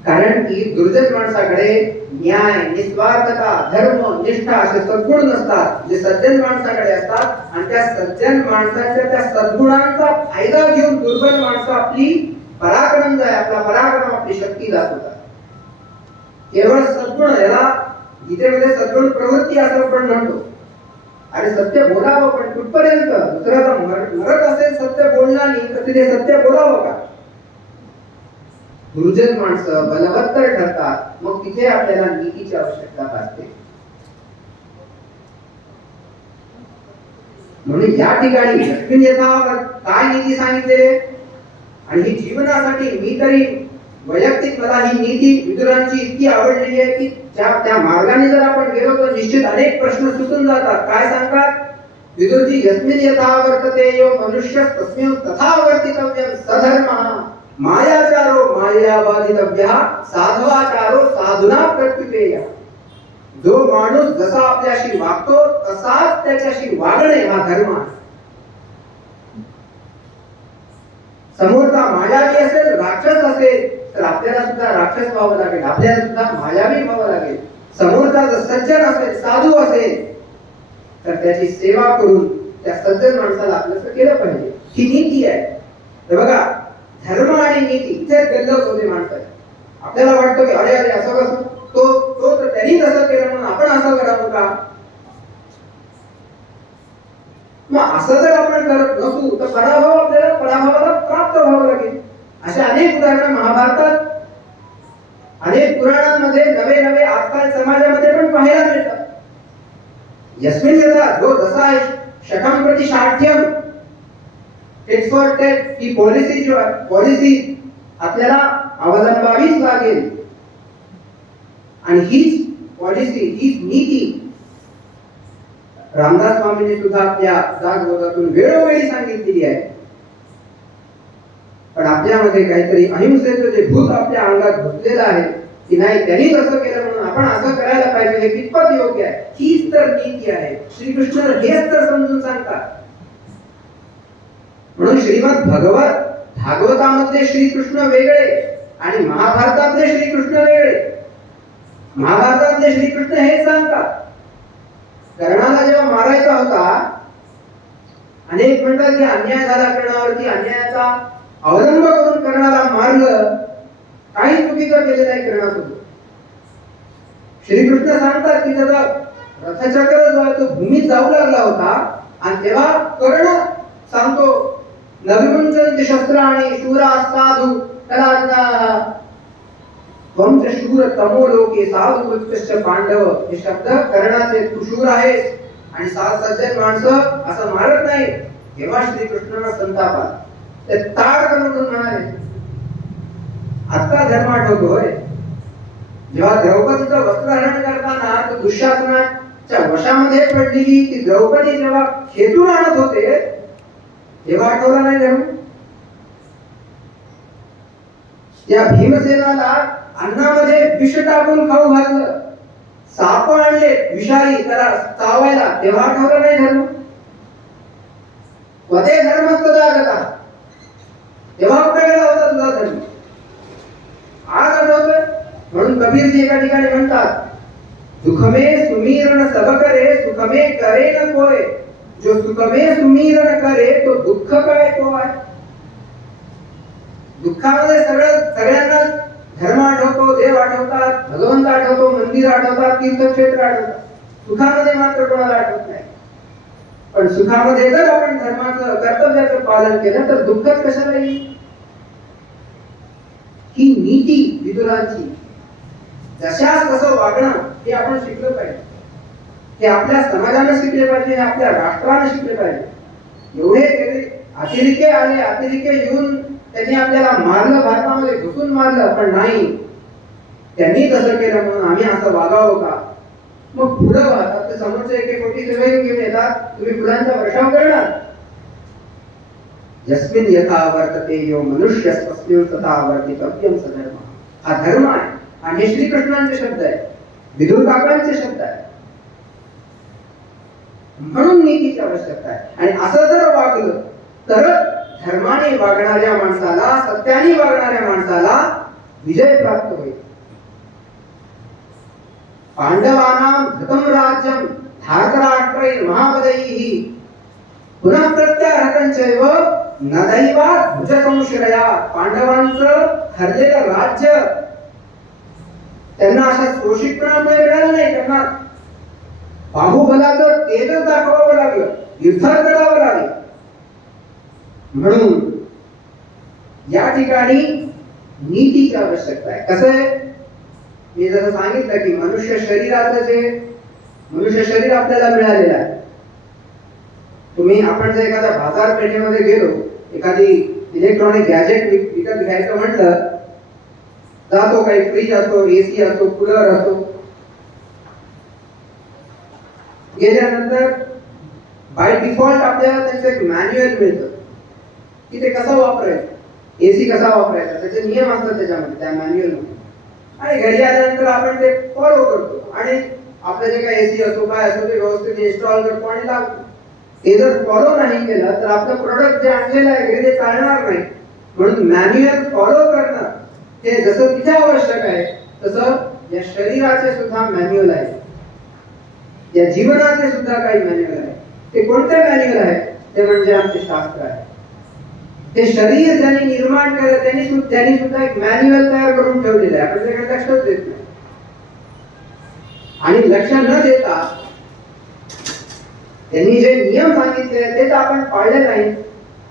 कारण की दुर्जन माणसाकडे न्याय, निस्वार्थता, धर्म, निष्ठा असे सद्गुण नसतात, जे सज्जन माणसाकडे असतात. आणि त्या सज्जन माणसाच्या त्या सद्गुणांचा फायदा घेऊन दुर्बल माणसं आपली पराक्रम जाय, आपला पराक्रम, आपली शक्ती दाखवतात. केवळ सद्गुण, याला गीतेमध्ये सद्गुण प्रवृत्ती असं आपण म्हणतो. आणि सत्य बोलावं, पण कुठपर्यंत? दुसऱ्याचा मरत असेल सत्य बोलणारी, तर तिथे सत्य बोलावं का? दुर्जन माणसं बलवत्तर ठरतात, मग तिथे आपल्याला नीतीची आवश्यकता भासते. म्हणून या ठिकाणी लक्ष्मी यथावर काय नीती सांगितले, आणि ही जीवनासाठी मी तरी वैयक्तिक मला ही नीती विदुरांची इतकी आवडलेली आहे की त्या मार्गाने जर आपण गेलो तर निश्चित अनेक प्रश्न सुटून जातात. काय सांगतात विदुरजी? यस्मिन् यथा वर्तते यो मनुष्य तस्मिन् तथा वर्तितव्यं सधर्मः मायाचारो मायया बाधितव्यः साधवाचारो साधुना प्रत्युपेयः. जो माणूस जसा आपल्याशी वागतो तसाच त्याच्याशी वागणे हा धर्म आहे. समोरचा मायावी असेल, राक्षस असेल, तर आपल्याला सुद्धा राक्षस व्हावं लागेल, आपल्याला सुद्धा मायावी व्हावं लागेल. समोरचा जर सज्जन असेल, साधू असेल, तर त्याची सेवा करून त्या सज्जन माणसाला आपलं केलं पाहिजे. ही नीती आहे. तर बघा, धर्म आणि नीती इथे गल्लत होते माणसाची. आपल्याला वाटतं की अरे अरे असं कसं, तो तर त्यांनी तसं केलं म्हणून आपण असं करावं का? मग असं जर आपण करत नसू तर आपल्याला पराभवाला प्राप्त व्हावं लागेल. अशा अनेक उदाहरणं महाभारतात, अनेक पुराणांमध्ये नवे नवे आजकाल समाजामध्ये पण पाहायला मिळतात. यस्मिन् यथा, जो जसा आहे, शठम प्रति शाठ्यम, टेट फॉर टेट, ही पॉलिसी आपल्याला अवलंबावीच लागेल. आणि हीच पॉलिसी, हीच नीती रामदास स्वामींनी सुद्धा आपल्या दासबोधातून वेळोवेळी सांगितलेली आहे. पण आपल्यामध्ये काहीतरी अहिंसेचं जे भूत आपल्या अंगात घुसलेलं आहे की नाही, त्यांनी तसं केलं म्हणून आपण असं करायला पाहिजे, हे कितपत योग्य आहे? हीच तर नीती आहे. श्रीकृष्ण हेच तर समजून सांगतात. म्हणून श्रीमद भागवतामधले श्रीकृष्ण वेगळे आणि महाभारतातले श्रीकृष्ण वेगळे. महाभारतातले श्रीकृष्ण हेच सांगतात, कर्णाला जेव्हा मारायचा होता, अनेक म्हणतात की अन्याय झाला कर्णावरती, अन्यायाचा अवलंब करून कर्णाला मारलं, काही चुकीचं केलं नाही कर्णासोबत. श्रीकृष्ण सांगतात की त्याचा रथचक्र जो आहे तो भूमीत जाऊ लागला होता, आणि तेव्हा कर्ण सांगतो नविमुंचन्ति शस्त्राणि शूरा साधु कलाज्ञाः. त्वं च शूर तमो लोके साधु वृत्तश्च पांडव. हे शब्द कर्णाचे, तू शूर आहेस आणि सात सज्जन माणसं असं मारत नाही. तेव्हा श्रीकृष्णांना संताप आला. ते ताड करून म्हणाले, आता धर्म आठवतोय. जेव्हा द्रौपदीचं वस्त्रहरण करताना तो दुःशासनाच्या वशामध्ये पडलेली ती द्रौपदी जेव्हा खेचून आणत होते तेव्हा आठवला नाही धर्म. त्या भीमसेनाला अन्नामध्ये विष टाकून खाऊ घातलं, साप आणले विषारी त्याला चावायला, तेव्हा आठवला नाही धर्म. वदे धर्मस्तदागता, तेव्हा कुठे गेला होता तुझा धर्म? आज आठवतोय. म्हणून कबीरजी एका ठिकाणी म्हणतात, दुखमे सुमीरण सब करे, सुखमे करे न कोय. जो सुखमे सुमीरण करे तो दुःख काय तो आहे. दुःखामध्ये सगळ्यांना धर्म आठवतो, देव आठवतात, भगवंत आठवतो, मंदिर आठवतात, तीर्थक्षेत्र आठवतात. सुखामध्ये मात्र कोणाला आठवत नाही. पण सुखामध्ये जर आपण धर्माचं, कर्तव्याचं पालन केलं तर दुःखच कशाला येईल. ही नीती विदुरांची, जशास तसं वागणं हे आपण शिकलं पाहिजे. हे आपल्या समाजानं शिकले पाहिजे, हे आपल्या राष्ट्रानं शिकले पाहिजे. एवढे अतिरेके आले, अतिरेके येऊन त्यांनी आपल्याला मारलं, भारतामध्ये घुसून मारलं, पण नाही त्यांनी तसं केलं म्हणून आम्ही असं वागावं का? मग पुढं वाहतात समोरचे AK-47 घेऊन येतात, तुम्ही फुलांचा वर्षाव करणार. यस्मिन यथा वर्तते यो मनुष्य तस्मिन् तथा वर्तितव्यं सधर्म. हा धर्म आहे आणि हे श्रीकृष्णांचे शब्द आहे, विदुर काकांचे शब्द आहे. म्हणून नीतीची आवश्यकता आहे. आणि असं जर वागलं तर धर्माने वागणाऱ्या माणसाला, सत्याने वागणाऱ्या माणसाला विजय प्राप्त होईल. पांडवानां धृतं राज्यं धार्तराष्ट्रैः महापदैः पुनः प्रत्याहतं चैव न दैवात् भुजसंश्रयात्. पांडवांचं हरलेलं राज्य त्यांना अशा शोषितपणामुळे मिळालं नाही. त्यांना बाहुबलाचं तेजच दाखवावं लागलं, युद्धात लढावं लागलं. म्हणून या ठिकाणी नीतीची आवश्यकता आहे. कसं आहे, मी जसं सांगितलं की मनुष्य शरीर आपल्याला मिळालेलं आहे. आपण जर एखाद्या बाजारपेठेमध्ये गेलो, एखादी इलेक्ट्रॉनिक गॅजेट विकत घ्यायचं म्हटलं, जातो, काही फ्रीज असतो, AC असतो, कूलर असतो. गेल्यानंतर बाय डिफॉल्ट आपल्याला त्याचं एक मॅन्युअल मिळतं की ते कसं वापरायचं, AC कसा वापरायचा, त्याचे नियम असतात त्याच्यामध्ये, त्या मॅन्युअल मध्ये. आणि घरी आल्यानंतर आपण ते फॉलो करतो आणि आपलं जे काही AC असो काय असो ते व्यवस्थित इन्स्टॉल करतो आणि लावतो. हे जर फॉलो नाही केलं तर आपलं प्रोडक्ट जे आणलेलं आहे घरी ते चालणार नाही. म्हणून मॅन्युअल फॉलो करणं हे जसं तिथे आवश्यक आहे तसं या शरीराचे सुद्धा मॅन्युअल आहे, या जीवनाचे सुद्धा काही मॅन्युअल आहे. ते कोणते मॅन्युअल आहे? ते म्हणजे आमचे शास्त्र आहे. ते शरीर ज्यांनी निर्माण केलं त्यांनी सुद्धा एक मॅन्युअल तयार करून ठेवलेलं आहे. आपण त्याकडे लक्षच देत नाही. आणि लक्ष न देता त्यांनी जे नियम सांगितले तेच आपण पाळले नाही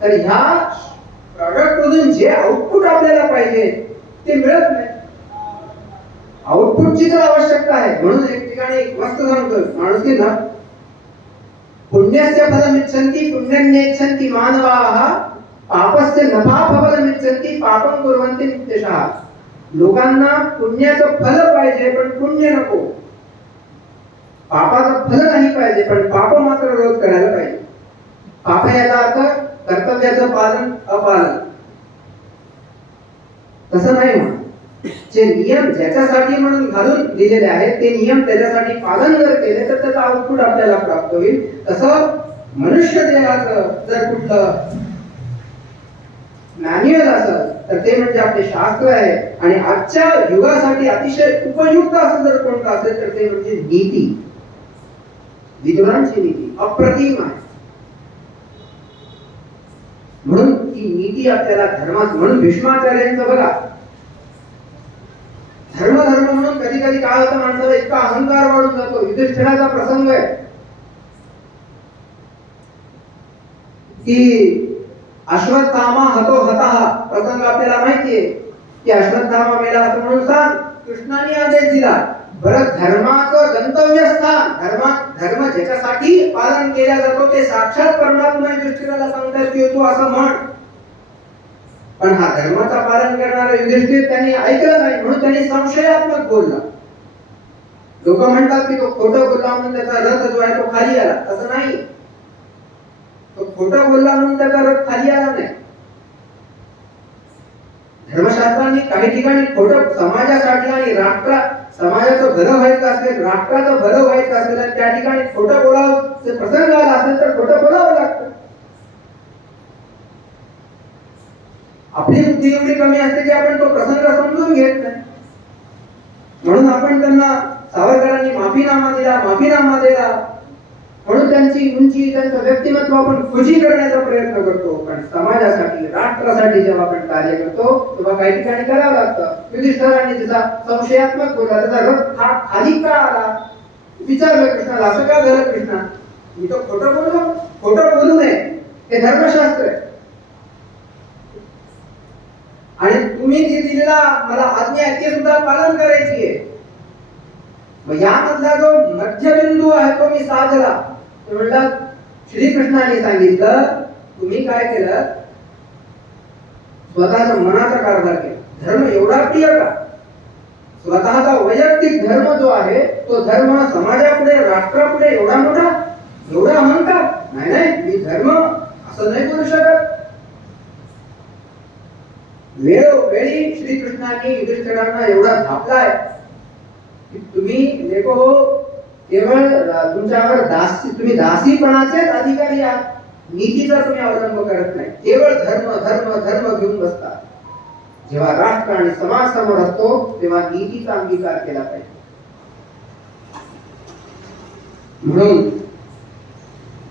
तर ह्या प्रॉडक्ट मधून जे आउटपुट आपल्याला पाहिजे ते मिळत नाही. आउटपुटची तर आवश्यकता आहे. म्हणून एक ठिकाणी मस्त सांगतो माणूस की ना, पुण्यस्य फलमिच्छन्ति पुण्यं नेच्छन्ति मानवाः पापस्य नफाफलमिच्छन्ति पापं कुर्वन्ति नित्यशः. लोकांना पुण्याचं फल पाहिजे पण पुण्य नको, पापाचं फल नाही पाहिजे पण पाप मात्र रोज करायला पाहिजे. पाप याचा अर्थ कर्तव्याचं पालन अपालन, तसं नाही. म्हणून जे नियम ज्याच्यासाठी म्हणून घालून दिलेले आहेत ते नियम त्याच्यासाठी पालन जर केले तर त्याचा आउटपुट आपल्याला प्राप्त होईल. तसं मनुष्य देहाचं जर कुठलं मॅन्युअल असेल तर ते म्हणजे आपले शास्त्र आहे. आणि आजच्या युगासाठी अतिशय उपयुक्त असं जर कोणतं असेल तर ते म्हणजे नीती, विदुरांची नीती अप्रतिम आहे. म्हणून ही नीती आपल्याला धर्मात, म्हणून भीष्माचार्यांचं बघा, धर्म म्हणून कधी कधी काय होतं, माणसाला इतका अहंकार वाढून जातो. युधिष्ठिराचा प्रसंग आहे की अश्वत्थामा हतो हतः प्रसंग आपल्याला माहितीये की अश्वत्थामा मेला असं म्हणून सांग कृष्णाने आदेश दिला. बरं, धर्माचं गंतव्यस्थान, धर्म ज्याच्यासाठी पालन केला जातो ते साक्षात परमात्मा युधिष्ठिराला सांगतात की तू असं म्हण. पण हा धर्माचा पालन करणारा युधिष्ठिर त्यांनी ऐकलं नाही, म्हणून त्यांनी संशयात्मक बोलला. लोक म्हणतात की तो खोटं बोलला म्हणून त्याचा रथ जो आहे तो खाली आला. असं नाही, तो खोटं बोलला म्हणून त्याचा रथ खाली आला नाही. धर्मशास्त्रांनी काही ठिकाणी खोटं समाजासाठी आणि समाजाचं भलं व्हायचं असेल, राष्ट्राचं भलं व्हायचं असेल आणि त्या ठिकाणी खोटं बोलावं प्रसंग आला असेल तर खोटं बोलावं लागतं. आपली बुद्धी एवढी कमी असते की आपण तो प्रसंग समजून घेत नाही. म्हणून आपण त्यांना सावरकरांनी माफीनामा दिला म्हणून त्यांची उंची, त्यांचं व्यक्तिमत्व आपण खुशी करण्याचा प्रयत्न करतो. पण समाजासाठी, राष्ट्रासाठी जेव्हा आपण कार्य करतो तेव्हा काही ठिकाणी करावं लागतं. युधिष्ठिरांनी तिचा संशयात्मक बोलला, त्याचा रथ खाली का आला विचारलं कृष्णाला. असं का झालं कृष्णा? मी तो खोटं बोलू नये, हे धर्मशास्त्र आहे आणि तुम्ही जी दिलेला मला आज्ञा आहे ती सुद्धा पालन करायची आहे. मग यामधला जो मध्यबिंदू आहे तो मी साधला. ते म्हणतात श्रीकृष्णाने सांगितलं तुम्ही काय केलं, स्वतःच्या मनाचा कारभार केला. धर्म एवढा प्रिय का? स्वतःचा वैयक्तिक धर्म जो आहे तो धर्म समाजापुढे, राष्ट्रापुढे एवढा मोठा, एवढा अहंकार? नाही, मी धर्म असं नाही बोलू शकत. वेळोवेळी श्रीकृष्णाने युधिष्ठिरांना एवढा झापलाय की तुम्ही लेको हो, केवळ तुमच्यावर तुम्ही दासीपणाचेच अधिकारी आहात. नीतीचा तुम्ही अवलंब करत नाही, केवळ धर्म घेऊन बसता. जेव्हा राष्ट्र आणि समाज समोर असतो तेव्हा नीतीचा अंगीकार केला पाहिजे. म्हणून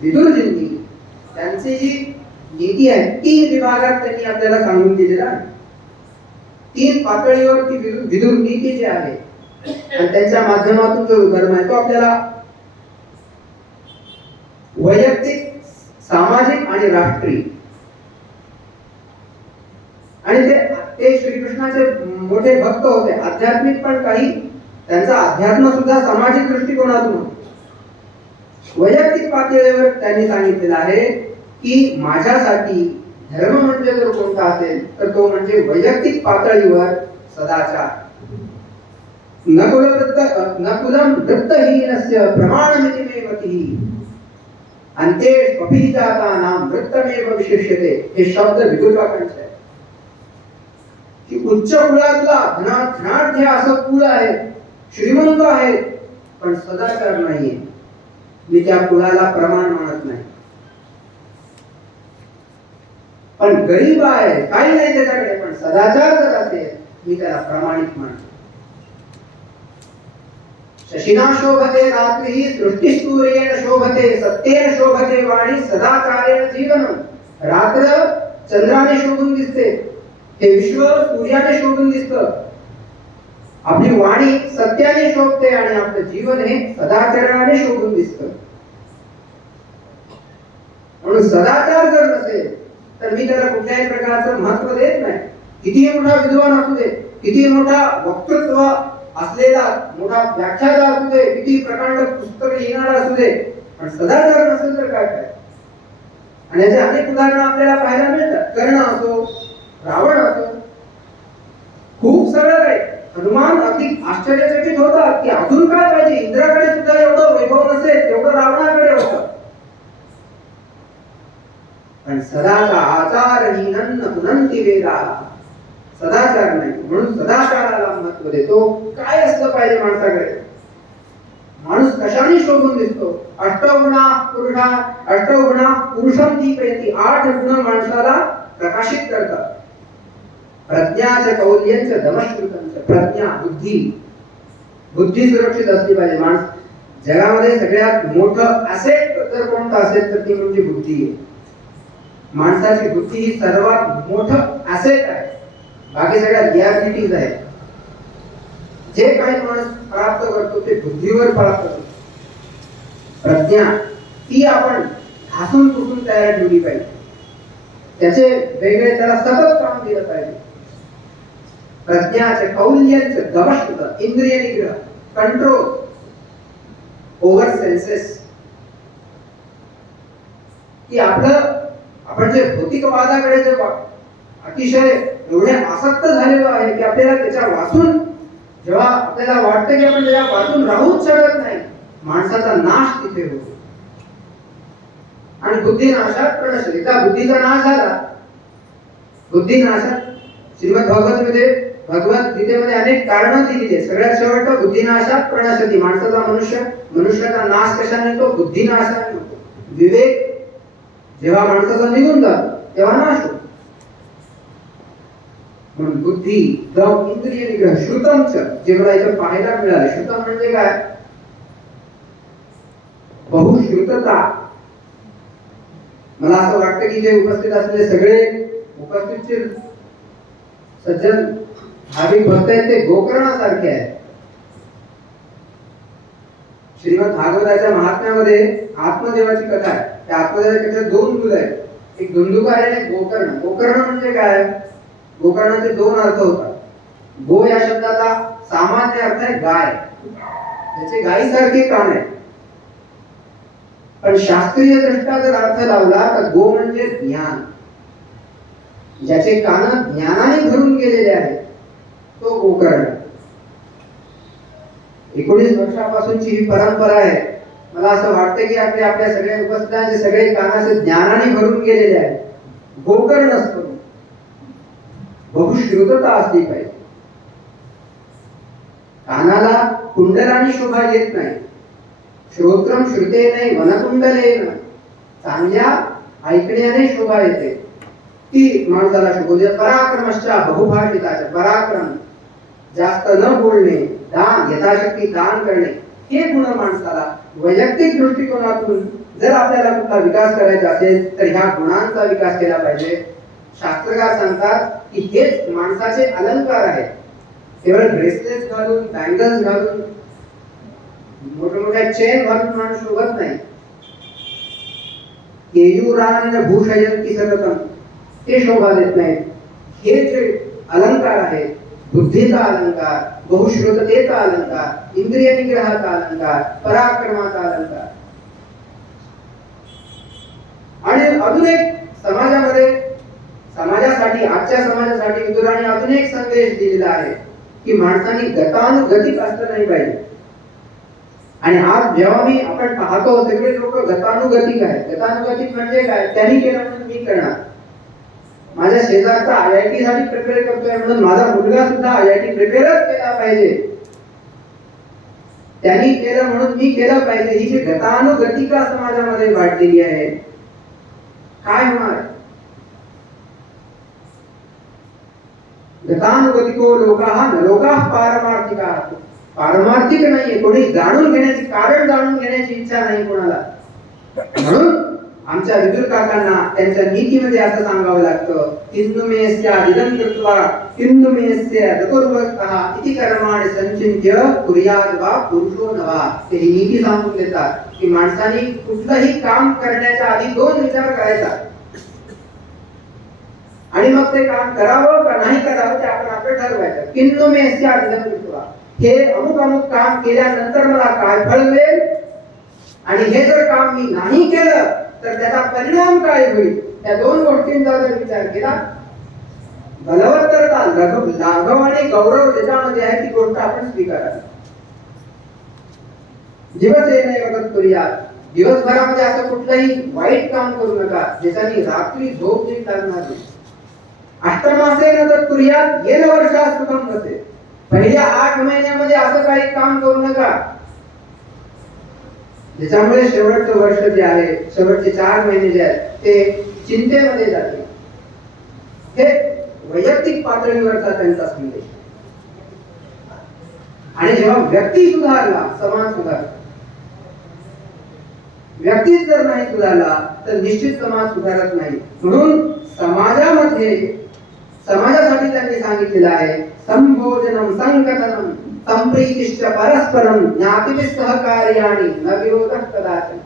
विदुरजींनी त्यांची जी नीती आहे 3 विभागात त्यांनी आपल्याला सांगून दिलेला आहे. 3 पातळीवर ती विदुर नीती जी आहे आणि त्यांच्या माध्यमातून जो धर्म आहे तो आपल्याला वैयक्तिक, सामाजिक आणि राष्ट्रीय. आणि ते श्रीकृष्णाचे मोठे भक्त होते, आध्यात्मिक, पण काही त्यांचा अध्यात्म सुद्धा सामाजिक दृष्टिकोनातून होता. वैयक्तिक पातळीवर त्यांनी सांगितलेलं आहे की माझ्यासाठी धर्म म्हणजे जर कोणता असेल तर तो म्हणजे वैयक्तिक पातळीवर सदाचार. नकुलं वृत्तहीनस्य प्रमाणमिति मे मतिः अन्ते स्वपिजातानां वृत्तमेव विशिष्यते. हे शब्द विदुरकारांचे आहेत की उच्च कुळातला धनाढ्य असं कुळ आहे, श्रीमंत आहे, पण सदाचार नाहीये. मी त्या कुळाला प्रमाण मानत नाही. पण गरीब आहे, काही नाही त्याच्याकडे, पण सदाचार जर असेल मी त्याला प्रामाणिक मानतो. शशिना शोभते रात्री सृष्टिसूर्येण शोभते सत्येन शोभते वाणी सदाचारेण जीवनम. रात्र चंद्राने शोभून दिसते, हे विश्व सूर्याने शोभून दिसतं. आपली वाणी सत्याने शोभते आणि आपलं जीवन हे सदाचाराने शोभून दिसतं. म्हणून सदाचार जर नसेल तर मी त्याला कुठल्याही प्रकारचं महत्व देत नाही. कितीही मोठा विद्वान असू दे, किती मोठा वक्तृत्व असलेला मोठा व्याख्याता असू दे, किती प्रकांड पुस्तक लिहिणारा असू दे, पण सदाचार नसेल तर काय? आणि याचे अनेक उदाहरणं आपल्याला पाहायला मिळतात. कर्ण असो, रावण असो, खूप सगळं काही. हनुमान अगदी आश्चर्यचकित होता की अजून काय पाहिजे, इंद्राकडे सुद्धा एवढं वैभव नसेल तेवढं रावणाकडे होतं. पण सदाचा आचारहीनन् पुनन्ति वेदा. सदाचार नाही, म्हणून सदाचाराला महत्व देतो. काय असलं पाहिजे माणसाकडे? माणूस कशाने शोभून दिसतो? अष्टगुणा पुरुषम दीपयति. 8 गुण माणसाला प्रकाशित करतात. प्रज्ञाच कौल्यंच दमश्रुतंच. प्रज्ञा, बुद्धी सुरक्षित असली पाहिजे. माणूस जगामध्ये सगळ्यात मोठं ॲसेट जर कोणतं असेल तर ती म्हणजे बुद्धी आहे. माणसाची बुद्धी ही सर्वात मोठं ॲसेट आहे. बाकी सगळ्या लियाबिलिटीज आहेत. जे काही माणूस प्राप्त करतो ते बुद्धीवर प्राप्त करतो. प्रज्ञा ती आपण घासून पुसून तयार ठेवली पाहिजे. त्याचे वेगळे त्याला सतत काम दिलं पाहिजे. प्रज्ञाच कौल्यच दमश्च इंद्रिय निग्रह, कंट्रोल ओव्हर सेन्सेस. की आपण जे भौतिकवादाकडे जे अतिशय एवढे आसक्त झालेलो आहे की आपल्याला त्याच्या वाचून जेव्हा आपल्याला वाटतं की आपण त्याच्या वाचून राहूच शकत नाही, माणसाचा नाश तिथे होतो. आणि बुद्धिनाशात प्रणश, एकदा बुद्धीचा नाश झाला, बुद्धिनाशात श्रीमद भागवत मध्ये भगवद्गीतेमध्ये अनेक कारणं दिलेली आहेत. सगळ्यात शेवटचं बुद्धिनाशात प्रणशती, माणसाचा मनुष्याचा नाश कशाने होतो? बुद्धिनाशाने होतो. विवेक जेव्हा माणसाचा निघून जातो तेव्हा नाश होतो. म्हणून बुद्धी, दम, इंद्रिय निग्रह, श्रुतमच जे मला इथं पाहायला मिळालं. श्रुतम म्हणजे काय? बहुश्रुतता. मला असं वाटतं की जे उपस्थित असलेले सगळे उपस्थितचे सज्जन भाविक भक्त आहेत ते गोकर्णासारखे आहेत. श्रीमद भागवताच्या महात्म्यामध्ये आत्मदेवाची कथा आहे. त्या आत्मदेवाच्या कथेत दोन मुलं आहेत, एक धुंदुकार आणि एक गोकर्ण. गोकर्ण म्हणजे काय? गोकर्णाचे दोन अर्थ होतात. गो या शब्दाचा सामान्य अर्थ आहे गाय, त्याचे गायीसारखे कान आहे. पण शास्त्रीय दृष्ट्या जर अर्थ लावला तर गो म्हणजे ज्ञान, ज्याचे कान ज्ञानाने भरून गेलेले आहेत तो गोकर्ण. 19 वर्षापासूनची ही परंपरा आहे. मला असं वाटतं की आपल्या सगळ्या उपस्थितांचे सगळे कानाचे ज्ञानाने भरून गेलेले आहेत. गोकर्ण असतो, बहुश्रुतता असली पाहिजे. कानाला कुंडलाने शोभा येत नाही. श्रोत्रम श्रुतेने वनकुंडलेन, चांगल्या ऐकण्याने शोभा येते, ती माणसाला शोभते. पराक्रमश्चा बहुभाषिताचा, पराक्रम, जास्त न बोलणे, दान, यथाशक्ती दान करणे, हे गुण माणसाला वैयक्तिक दृष्टिकोनातून जर आपल्याला कुठला विकास करायचा असेल तर ह्या गुणांचा विकास केला पाहिजे. शास्त्रकार सांगतात की हेच माणसाचे अलंकार आहेत. केवळ ब्रेसलेट घालून, बँगल्स घालून, मोठमोठ्या चेन घालून माणूस शोभत नाही. केयूरान भूषयन्ति सततम, ते शोभा देत नाहीत. हे जे अलंकार आहेत, बुद्धीचा अलंकार, बहुश्रुततेचा अलंकार, इंद्रिय निग्रहाचा अलंकार, पराक्रमाचा अलंकार. आणि अजून एक समाजासाठी, आजच्या समाजासाठी विदुराने अजून एक संदेश दिलेला आहे की माणसाने गतानुगतिक असलं नाही पाहिजे. आणि आज जेव्हा आपण पाहतो सगळे लोक गतानुगतिक आहेत. गतानुगतिक म्हणजे काय? त्यांनी केलं म्हणून मी करणार. माझ्या शेजारचा IIT साठी प्रिपेअर करतोय म्हणून माझा मुलगा सुद्धा IIT प्रिपेअरच केला पाहिजे, त्यांनी केलं म्हणून मी केलं पाहिजे. ही जी गतानुगतिका समाजामध्ये वाढलेली आहे, काय होणार? गतानुगतिको लोकाः न लोकाः पारमार्थिकाः. पारमार्थिक नाहीये, कोणी जाणून घेण्याची, कारण जाणून घेण्याची इच्छा नाही कोणाला. म्हणून आमच्या विदुर काकांना त्यांच्या नीतीमध्ये असं सांगावं लागतं, किन्नुमेस्या इदं कृत्वा किन्नुमेस्या दकुर्वतः इति कर्माणि संचिन्त्य कुर्याद् वा पुरुषो नवा. ते ही नीती सांगून देतात की माणसाने कुठलंही काम करण्याच्या आधी दोन विचार करायचा आणि मग ते काम करावं का नाही करावं ते आपण आपलं ठरवायचं. किन्नुमेस्या इदं कृत्वा, हे अमुक अमुक काम केल्यानंतर मला काय फळ मिळेल, आणि हे जर काम मी नाही केलं तर त्याचा परिणाम काय होईल, त्या दोन गोष्टींचा जर विचार केला, बलवत्तरता, लाघव आणि गौरव ज्याच्यामध्ये आहे ती गोष्ट आपण स्वीकारावी. दिवसेने वगत करूयात, दिवसभरामध्ये असं कुठलंही वाईट काम करू नका ज्याच्याने रात्री झोप नीट लागणार नाही. अष्टमासेन तत् कुर्यात येन वर्षात् सुखं वसे. पहिल्या 8 महिन्यामध्ये असं काही काम करू नका ज्याच्यामुळे शेवटचं वर्ष जे आहे, शेवटचे 4 महिने जे आहेत ते चिंतेमध्ये जाते. हे वैयक्तिक पातळीवरचा त्यांचा संदेश. आणि जेव्हा व्यक्ती सुधारला, समाज सुधारला. व्यक्तीच जर नाही सुधारला तर निश्चित समाज सुधारत नाही. म्हणून समाजासाठी त्यांनी सांगितलेलं आहे, संभोजनम संकटनम संप्रीतिश्च परस्परम ज्ञातिभिः सहकार्याणि न विरोधः कदाचन.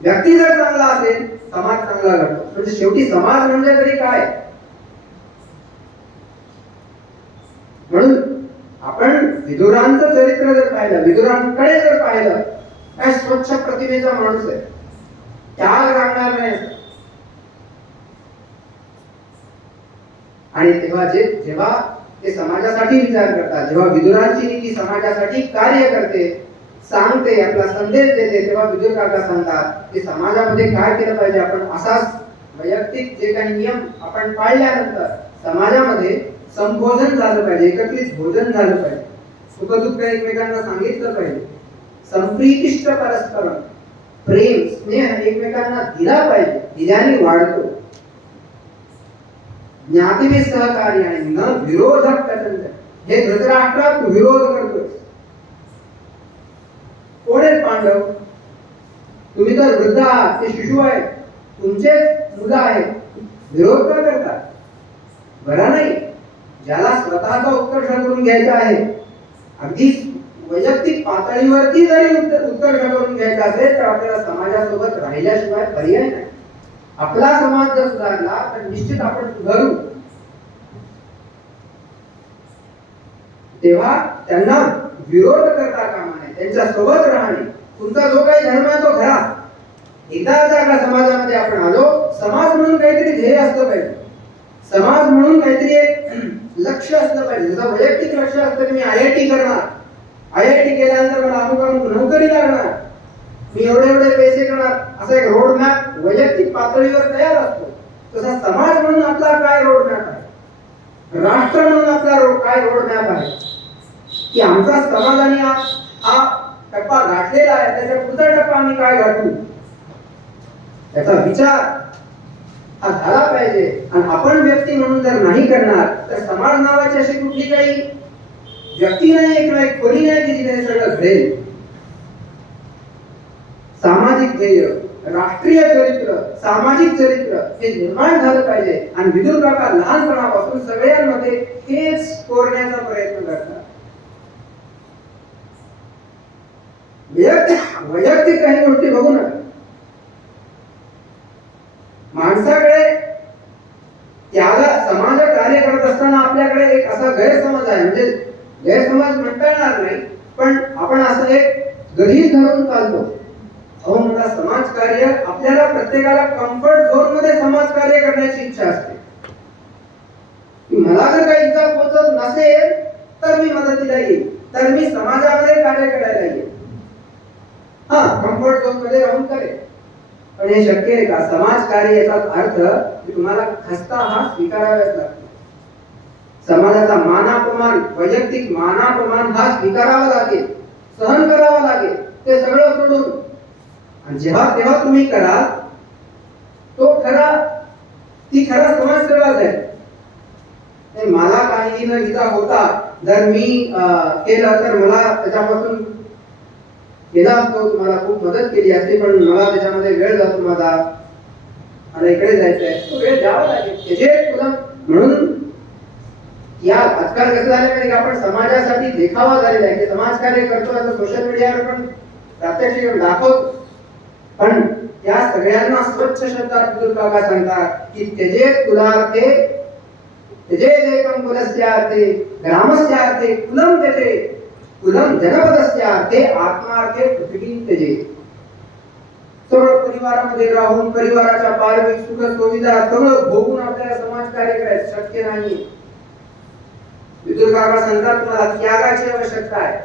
व्यक्ती जर चांगला असेल समाज चांगला घडतो. म्हणजे शेवटी समाज म्हणजे तरी काय? विदुरांचं चरित्र जर पाहिलं, विदुरांकडे जर पाहिलं, काय स्वच्छ प्रतिमेचा माणूस आहे, त्याग राखणार नाही. आणि जेव्हा ते समाजासाठी विचार करतात, जेव्हा विदुरांची नीती समाजासाठी कार्य करते, सांगते, आपला संदेश देते, तेव्हा विदुर काका सांगतात की समाजामध्ये काय केलं पाहिजे. आपण असाच वैयक्तिक जे काही नियम आपण पाळल्यानंतर समाजामध्ये संबोधन झालं पाहिजे, एकत्रित भोजन झालं पाहिजे, सुखदुःख एकमेकांना सांगितलं पाहिजे, संप्रीतिष्ट परस्पर प्रेम स्नेह एकमेकांना दिला पाहिजे, दिल्याने वाढतो. ज्ञातीने सहकार्य आणि न विरोधक कथन. हे धृतराष्ट्र तू विरोध करतोय. कोण आहेत पांडव? तुम्ही तर वृद्ध आहात, ते शिशु आहेत, तुमचेच मुलं आहेत, विरोध का करतात? बरा नाही. ज्याला स्वतःचा उत्कर्ष करून घ्यायचा आहे, अगदी वैयक्तिक पातळीवरती जरी उत्कर्ष करून घ्यायचा असेल तर आपल्याला समाजासोबत राहिल्याशिवाय पर्याय नाही. आपला समाज जर सुधारला तर निश्चित आपण सुधारू. तेव्हा त्यांना विरोध करता कामा नये, त्यांच्या सोबत राहणे. तुमचा जो काही धर्म आहे तो खरा. एकदा का समाजामध्ये आपण आलो, समाज म्हणून काहीतरी ध्येय असलं पाहिजे, समाज म्हणून काहीतरी एक लक्ष असलं पाहिजे. जसं वैयक्तिक लक्ष असतं की मी IIT करणार, IIT केल्यानंतर मला अमुक नोकरी लागणार, मी एवढे पैसे करणार, असा एक रोड मॅप वैयक्तिक पातळीवर तयार असतो. तसा समाज म्हणून आपला काय रोड मॅप आहे, राष्ट्र म्हणून आपला काय रोड मॅप आहे की आमचा समाजाने हा टप्पा गाठलेला आहे, त्याच्या पुढचा टप्पा आम्ही काय गाठू, त्याचा विचार हा झाला पाहिजे. आणि आपण व्यक्ती म्हणून जर नाही करणार तर समाज नावाची अशी कुठली काही व्यक्ती नाही किंवा एक खोली नाही की जिथे सगळं घडेल. सामाजिक ध्येय, राष्ट्रीय चरित्र, सामाजिक चरित्र हे निर्माण झालं पाहिजे. आणि विदुर काका लहानपणापासून सगळ्यांमध्ये हेच कोरण्याचा प्रयत्न करतात. वैयक्तिक काही गोष्टी बघू नका. माणसाकडे समाज कार्य करत असताना आपल्याकडे एक असा गैरसमज आहे, म्हणजे गैरसमज म्हणता येणार नाही, पण आपण असं एक गणित धरून चालतो. अहो मला समाज कार्य, आपल्याला प्रत्येकाला कम्फर्ट झोन मध्ये समाज कार्य करण्याची इच्छा असते. मला जर काही इच्छा पोहोचत नसेल तर मी मदतीला येईल, तर मी समाजामध्ये कार्य करायला येईल. कम्फर्ट झोन मध्ये राहून करेल. पण हे शक्य आहे का? समाज कार्य याचा अर्थ की तुम्हाला खस्ता हा स्वीकारावाच लागतो. समाजाचा मानापमान, वैयक्तिक मानापमान हा स्वीकारावा लागेल, सहन करावा लागेल. ते सगळं सोडून आणि जेव्हा तुम्ही कराल तो ती खरा समाजसेवाच आहे. मला काही न इजा होता जर मी केलं तर मला त्याच्यापासून केला असतो, तुम्हाला खूप मदत केली असते, पण मला त्याच्यामध्ये वेळ जातो माझा, मला इकडे जायचंय, तो वेळ द्यावा लागेल. म्हणून या आजकाल कसं झालं की आपण समाजासाठी देखावा झालेला आहे की समाजकार्य करतो असं सोशल मीडियावर पण प्रात्यक्षिक दाखवतो. पण त्या सगळ्यांना स्वच्छ शब्दात विदुर काका सांगतात की त्यजेत कुलार्थे, त्यजेत एकं कुलस्यार्थे, ग्रामस्यार्थे कुलं त्यजेत, कुलं जनपदस्यार्थे, आत्मार्थे पृथ्वीं त्यजेत. सगळं परिवारामध्ये राहून परिवाराच्या पारविक सुख सुविधा सगळं भोगून आपल्याला समाज कार्य करायचं शक्य नाही. विदुर काका सांगतात तुम्हाला त्यागाची आवश्यकता आहे.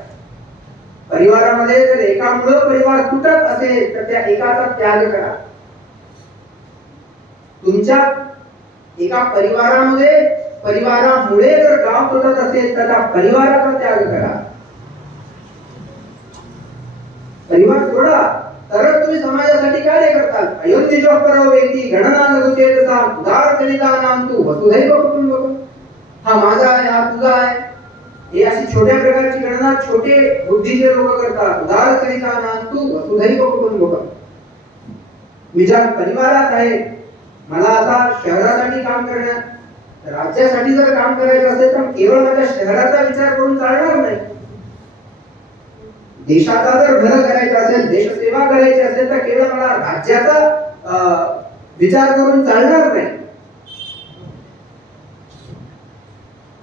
परिवारामध्ये जर एकामुळे परिवार तुटत असेल तर त्या एकाचा त्याग करा. तुमच्या एका परिवारामुळे जर गाव तुटत असेल तर त्या परिवाराचा त्याग करा. परिवार सोडा तरच तुम्ही समाजासाठी कार्य करताल. अयोध्येश्वर व्यक्ती गणना लघुचेतसा उदार चरितानां तु वसुधैव कुटुंबकम्. हा माझा आहे, हा तुझा आहे, हे अशी छोट्या प्रकारची गणना छोटे बुद्धीचे लोक करतात. उदार चरितानां तु वसुधैव कुटुंबकम्. मी ज्या परिवारात आहे, मला आता शहरासाठी काम करण्यात, राज्यासाठी जर काम करायचं असेल तर केवळ माझ्या शहराचा विचार करून चालणार नाही. देशाचा जर भलं करायचं असेल, देशसेवा करायची असेल तर केवळ मला राज्याचा विचार करून चालणार नाही.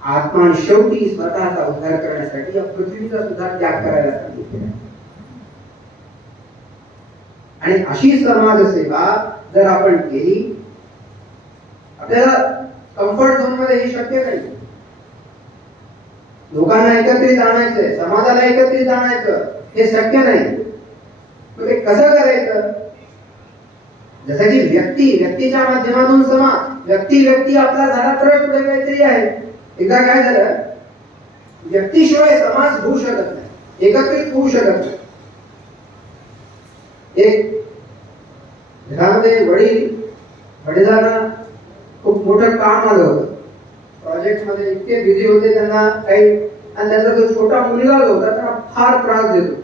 आत्मा आणि शेवटी स्वतःचा उद्धार करण्यासाठी या पृथ्वीचा सुद्धा त्याग करायला सांगितले. आणि अशी समाजसेवा जर आपण केली, आपल्याला कम्फर्ट झोन मध्ये हे शक्य नाही. लोकांना एकत्रित आणायचंय, समाजाला एकत्रित आणायचं, हे शक्य नाही. मग ते कसं करायचं? जसं की व्यक्तीच्या माध्यमातून समाज, व्यक्ती आपला झाला तर पुढे काहीतरी आहे. एकदा काय झालं, व्यक्तीशिवाय समाज होऊ शकत नाही, एकत्रित होऊ शकत नाही. एक घरामध्ये वडिलांना खूप मोठं काम आलं होतं, प्रोजेक्ट मध्ये इतके बिझी होते त्यांना काही, आणि त्याचा जो छोटा मुलगा होता त्यांना फार त्रास देतो.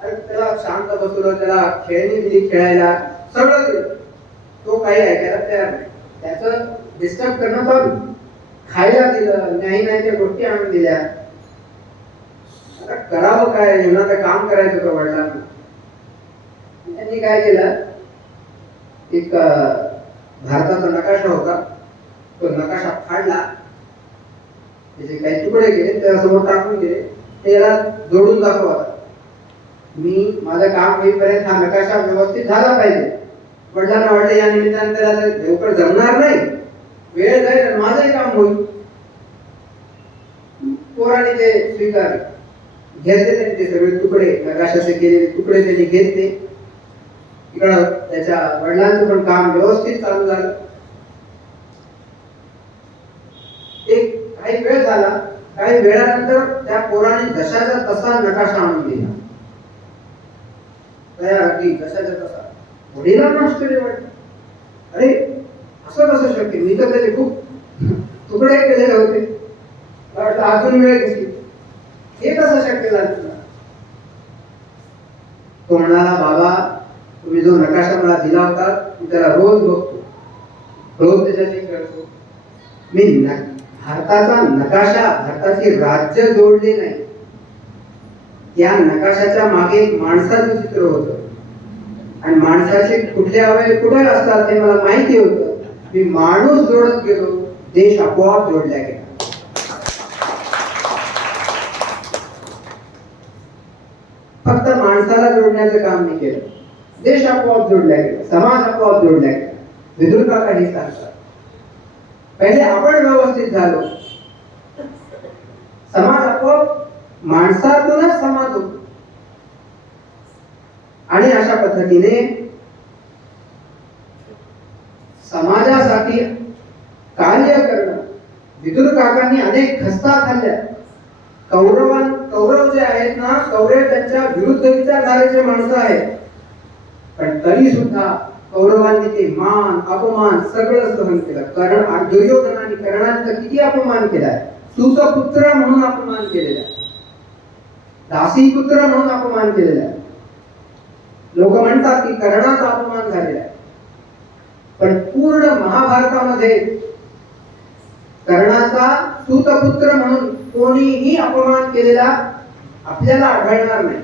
त्याला शांत बसवलं, त्याला खेळणी दिली खेळायला, सगळं दिलं, तो काही ऐकायला तयार नाही. त्याचं डिस्टर्ब करणं चालू, खायला दिलं नाही त्या गोष्टी आणून दिल्या. आता करावं काय, यांना तर काम करायचं होतं वडिलांना. त्यांनी काय केलं, एक भारताचा नकाशा होता, तो नकाशा फाडला, त्याचे काही तुकडे केले, त्यासमोर टाकून दिले, त्याला जोडून दाखवा, मी माझं काम होईपर्यंत हा नकाशा व्यवस्थित झाला पाहिजे. वडिलांना वाटलं या निमित्ताने त्याला लवकर जमणार नाही, वेळ जाईल, माझंही काम होईल. पोराने ते स्वीकारले, घेतले त्यांनी ते सगळे तुकडे, नकाशाचे केलेले तुकडे त्यांनी घेतले. इकडं त्याच्या वडिलांचं पण काम व्यवस्थित चालू झालं. एक काही वेळ झाला, काही वेळानंतर त्या पोराने जशाचा तसा नकाशा आणून दिला, अगदी जशाचा तसा. वडिलांना आश्चर्य वाटलं, अरे असं कसं शक्य, मी तर त्याचे खूप तुकडे केलेले होते, वाटलं अजून वेळ घेतली, हे कसं शक्य झालं तुला? तो म्हणाला, बाबा तुम्ही जो नकाशा मला दिला होता मी त्याला रोज बघतो, रोज त्याच्याशी खेळतो. मी भारताचा नकाशा, भारताचे राज्य जोडले नाही, त्या नकाशाच्या मागे एक माणसाचं चित्र होतं, आणि माणसाचे कुठले अवयव कुठे असतात ते मला माहिती होतं. मी माणूस जोडत गेलो, देश आपोआप जोडला गेला. फक्त माणसाला जोडण्याचं काम मी केलं, देश आपोआप जोडला गेला, समाज आपोआप जोडला गेला. विदुर काका हे सांगतात, पहिले आपण व्यवस्थित झालो, समाज आपोआप, माणसातूनच समाज होतो. आणि अशा पद्धतीने समाजासाठी कार्य करणं. विदुर काकांनी अनेक खस्ता खाल्ल्या. कौरव जे आहेत ना, कौरव त्यांच्या विरुद्ध विचारधारेचे माणसं आहेत, पण तरी सुद्धा कौरवांनी ते मान अपमान सगळं सहन केलं. कारण दुर्योधनाने कर्णाचा किती अपमान केलाय, सूतपुत्र म्हणून अपमान केलेला, दासी पुत्र म्हणून अपमान केलेला. लोक म्हणतात की कर्णाचा अपमान झालेला आहे, पण पूर्ण महाभारतामध्ये कर्णाचा सूतपुत्र म्हणून कोणीही अपमान केलेला आपल्याला आढळणार नाही.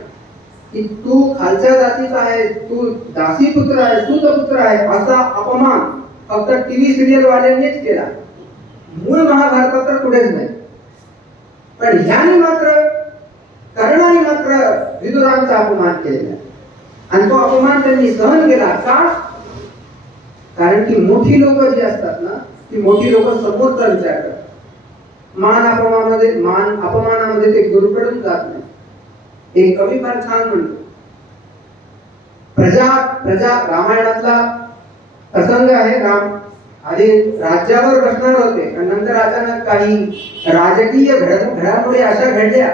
की तू खालच्या जातीचा आहे, तू दासी पुत्र आहे, सूतपुत्र आहे, असा अपमान फक्त टीव्ही सिरियल वाल्यांनीच केला. मूळ महाभारतात तर कुठेच नाही. पण ह्याने मात्र, कर्णाने मात्र विदुरांचा अपमान केलेला, आणि तो अपमान त्यांनी सहन केला. का? कारण की मोठी लोक जी असतात ना, ती मोठी लोक समोरचा विचार करतात. मान अपमानामध्ये ते गुरुकडून जात नाही. एक कवी फार छान म्हणतो, प्रजा रामायणातला प्रसंग आहे. राम आधी राज्यावर बसणार होते, आणि नंतर अचानक काही राजकीय घडामोडी अशा घडल्या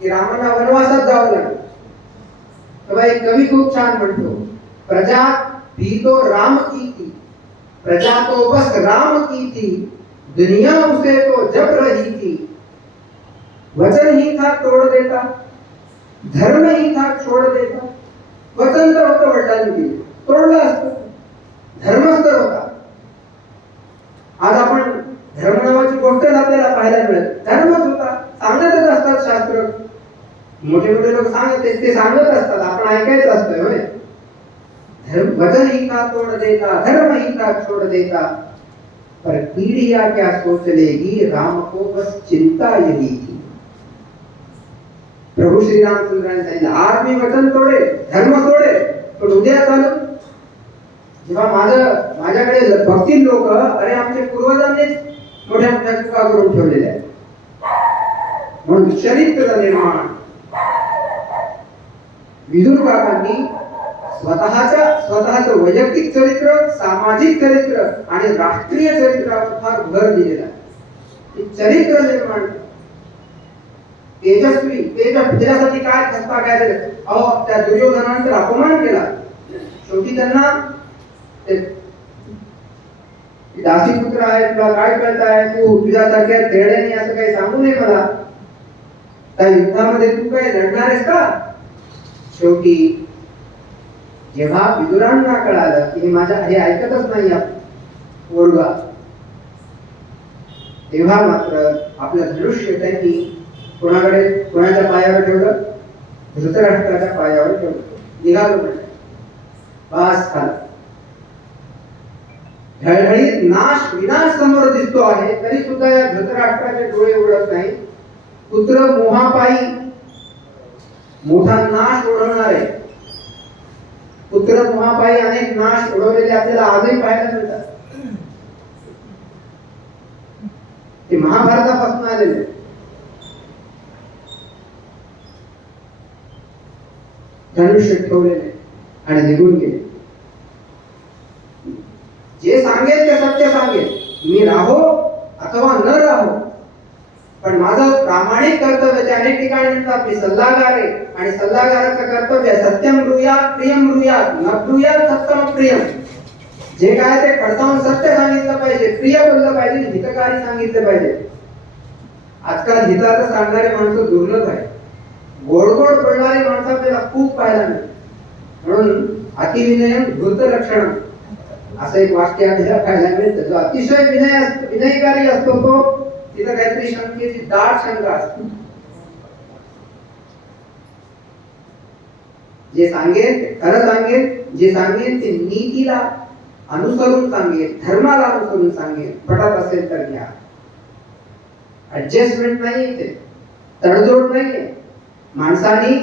की रामांना वनवासात जावं लागलं. तेव्हा एक कवी खूप छान म्हणतो, प्रजा भी तो राम की थी, प्रजा तो बस राम की थी, दुनिया उसे तो जब रही थी, वचन ही था तोड़ देता, धर्म ही था छोड़ देता. वचन तर होतं वडिलांनी दिलं, तोडलं असतं, धर्मच तर होता. आज आपण धर्म नावाची गोष्ट आपल्याला पाहायला मिळत, धर्मच होता. सांगतच असतात शास्त्र, मोठे मोठे लोक ते सांगत असतात, आपण ऐकायचं असतं. होय, वचन ही था तोड़ देता, धर्म ही था छोड़ देता. पर पीढ़ियां क्या सोच लेगी, राम को बस चिंता यही थी. प्रभू श्री रामचंद्रांनी सांगितलं, आज मी वचन तोडे, धर्म तोडे, पण उद्या चालू जेव्हा माझ्याकडे बघतील लोक, अरे आमच्या पूर्वजांनीच मोठ्या मोठ्या चुका करून ठेवलेल्या आहेत. म्हणून चरित्र निर्माण विदुर काकांनी स्वतःचं वैयक्तिक चरित्र, सामाजिक चरित्र आणि राष्ट्रीय चरित्रावर फार भर दिलेला आहे. चरित्र निर्माण तेजस्वी त्याच्यासाठी काय खस्ता काय झालं. अहो त्या दुर्योधनाने तर अपमान केला. शेवटी त्यांना दासी पुत्र आहे, तुला काय कळत आहे, तू तुझ्यासारख्या तेड्याने असं काही सांगू नये मला, त्या युद्धामध्ये तू काय लढणार आहेस का. शेवटी जेव्हा विदुरांना कळालं की हे ऐकतच नाही पोरगा, तेव्हा मात्र आपलं धनुष्य त्यांनी कोणाच्या पायावर ठेवलं, धृतराष्ट्राच्या पायावर ठेवलं. निघालो म्हणजे बास झालं. ढळढळीत विनाश समोर दिसतो आहे, तरी सुद्धा या धृतराष्ट्राचे डोळे उघडत नाही. पुत्र मोहापायी मोठा नाश ओढवणार आहे. पुत्र मोहापायी अनेक नाश ओढवलेले आपल्याला आजही पाहायला मिळतात. ते महाभारतापासून आलेले. धनुष्य ठेवलेले आणि निघून गेले. जे सांगेल ते सत्य सांगेल, मी राहो अथवा न राहो, पण माझं प्रामाणिक कर्तव्य. ते अनेक ठिकाणी म्हणतात मी सल्लागार आहे आणि सल्लागाराचं कर्तव्य सत्यम ब्रूयात प्रियम ब्रूयात न ब्रूयात सत्यम प्रियम. जे काय ते खडसावून सत्य सांगितलं पाहिजे, प्रिय बोललं पाहिजे, हितकारी सांगितलं पाहिजे. आजकाल हिताचं सांगणारे माणसं दुर्लभ आहे. गोड बोलणारे माणसं आपल्याला खूप पाहायला मिळतात. म्हणून अतिविनयम धूर्त लक्षणम असं एक वाक्य आपल्याला पाहायला मिळतं. जो अतिशय विनयकारी असतो तो तिथं काहीतरी शंकेची दाट शंका असते. जे सांगेल ते खरं सांगेल, जे सांगेल ते नीतीला अनुसरून सांगेल, धर्माला अनुसरून सांगेल. पटत असेल तर घ्या. ऍडजस्टमेंट नाहीये, ते तडजोड नाहीये. माणसाने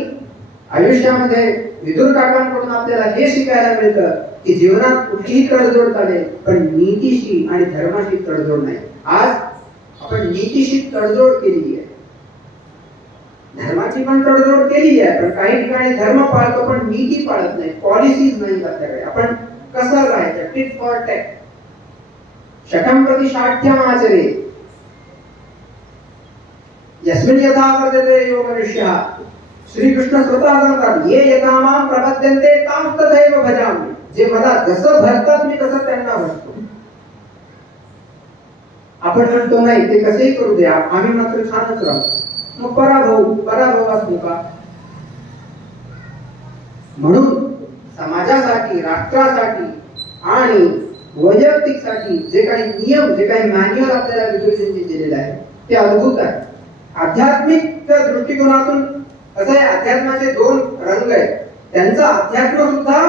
आयुष्यामध्ये विदुर काकांकडून आपल्याला हे शिकायला मिळतं की जीवनात कुठलीही तडजोड चालेल, पण नीतीशी आणि धर्माशी तडजोड नाही. आज आपण नीतीशी तडजोड केलेली आहे, धर्माची पण तडजोड केलेली आहे, पण काही ठिकाणी धर्म पाळतो पण नीती पाळत नाही, पॉलिसीज नाही आपल्याकडे. आपण कसं राहायचं, टिट फॉर टॅट, शठम प्रति शाठ्यम आचरे, यस्मिन् यथा वर्तते यो मनुष्यः. श्रीकृष्ण स्वतः सांगतात, ये यथा मां प्रपद्यन्ते तां तथैव भजामि. जे मला जसं भरतात मी तसं त्यांना भरतो. आपण म्हणतो नाही ते कसेही करू द्या, आम्ही मात्र छानच राहू. मग पराभव असतो का. म्हणून समाजासाठी, राष्ट्रासाठी आणि वैयक्तिकसाठी जे काही नियम, जे काही मॅन्युअल आपल्याला विदुरजींनी दिलेले आहे ते अद्भुत आहे. आध्यात्मिक दृष्टिकोनातून कसं आहे, अध्यात्माचे दोन रंग आहेत. त्यांचा अध्यात्म सुद्धा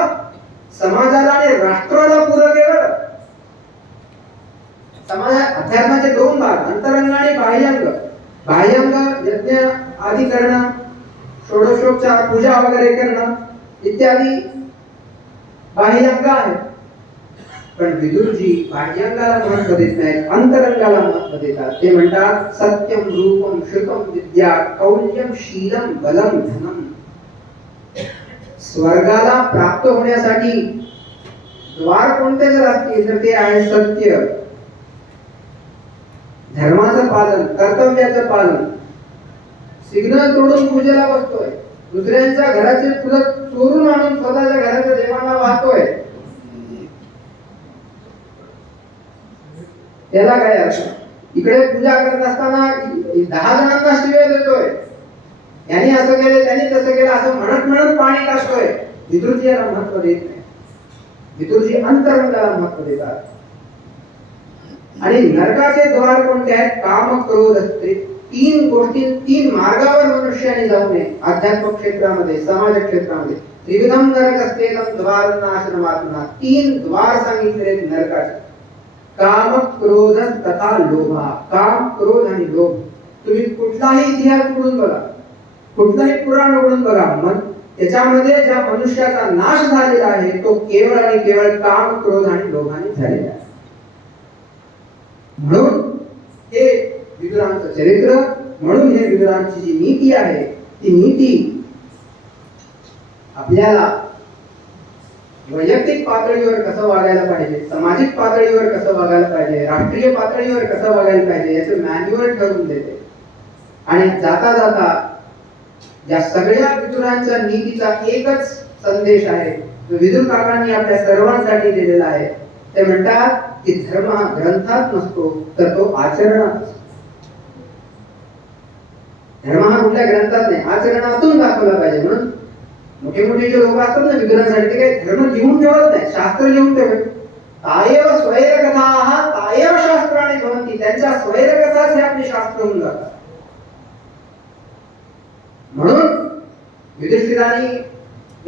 समाजाला आणि राष्ट्राला पूरक आहे. अध्यात्माचे दोन भाग, अंतरंग आणि बाह्यंग. बाह्यंग यज्ञ आदी करणं, षोडशोपचार पूजा वगैरे करणं इत्यादी बाह्यंग आहे. पण विदुरजी बाह्यंगाला महत्व देत नाहीत, अंतरंगाला महत्व देतात. ते म्हणतात सत्यम रूपम श्रुतम विद्या कौल्यम शीलम बलम धनम. स्वर्गाला प्राप्त होण्यासाठी द्वार कोणते जर असतील तर ते आहे सत्य, धर्माचं पालन, कर्तव्याचं पालन. सिग्नल तोडून पूजेला बसतोय, दुसऱ्यांच्या घराचे फुलं चोरून आणून स्वतःच्या घराच्या देवाला वाहतोय, त्याला काय अर्थ. इकडे पूजा करत असताना 10 जणांना शिव्या देतोय, यांनी असं केलं त्यांनी तसं केलं असं म्हणत पाणी टाकतोय. विदुरजी याला महत्व देत नाही. विदुरजी अंतरंगाला महत्व देतात. आणि नरकाचे द्वार कोणते आहेत, काम क्रोध असते. 3 गोष्टी, 3 मार्गावर मनुष्याने जाऊ नये. आध्यात्मिक क्षेत्रामध्ये, समाज क्षेत्रामध्ये त्रिविधम नरक असते द्वार नाशनमात्मा. 3 द्वार सांगितले नरकाचे. काम क्रोध तथा लोभा. काम क्रोध आणि लोभ. तुम्ही कुठलाही इतिहास उघडून बघा, कुठलाही पुराण उघडून बघा, मग त्याच्यामध्ये ज्या मनुष्याचा नाश झालेला आहे तो केवळ आणि केवळ काम क्रोध आणि लोभाने झालेला आहे. म्हणून हे विदुरांचं चरित्र, म्हणून हे विदुरांची जी नीती आहे ती नीती आपल्याला वैयक्तिक पातळीवर कसं वागायला पाहिजे, सामाजिक पातळीवर कसं वागायला पाहिजे, राष्ट्रीय पातळीवर कसं वागायला पाहिजे याचं मॅन्युअल ठरवून देते. आणि जाता जाता या सगळ्या विदुरांच्या नीतीचा एकच संदेश आहे जो विदुर काकांनी आपल्या सर्वांसाठी दिलेला आहे. ते म्हणतात की धर्म हा ग्रंथात नसतो तर तो आचरणात असतो. धर्म हा कुठल्या ग्रंथात नाही, आचरणातून दाखवला पाहिजे. म्हणून मोठे मोठे जे लोक असतात ना विदुरांसाठी, ते काही धर्म लिहून ठेवत नाही, शास्त्र लिहून ठेवत. तायव स्वैरकथाः तायव शास्त्राणि भवन्ति. त्यांच्या स्वैरकथाच हे आपले शास्त्र होऊन जातात. म्हणून युधिष्ठिराने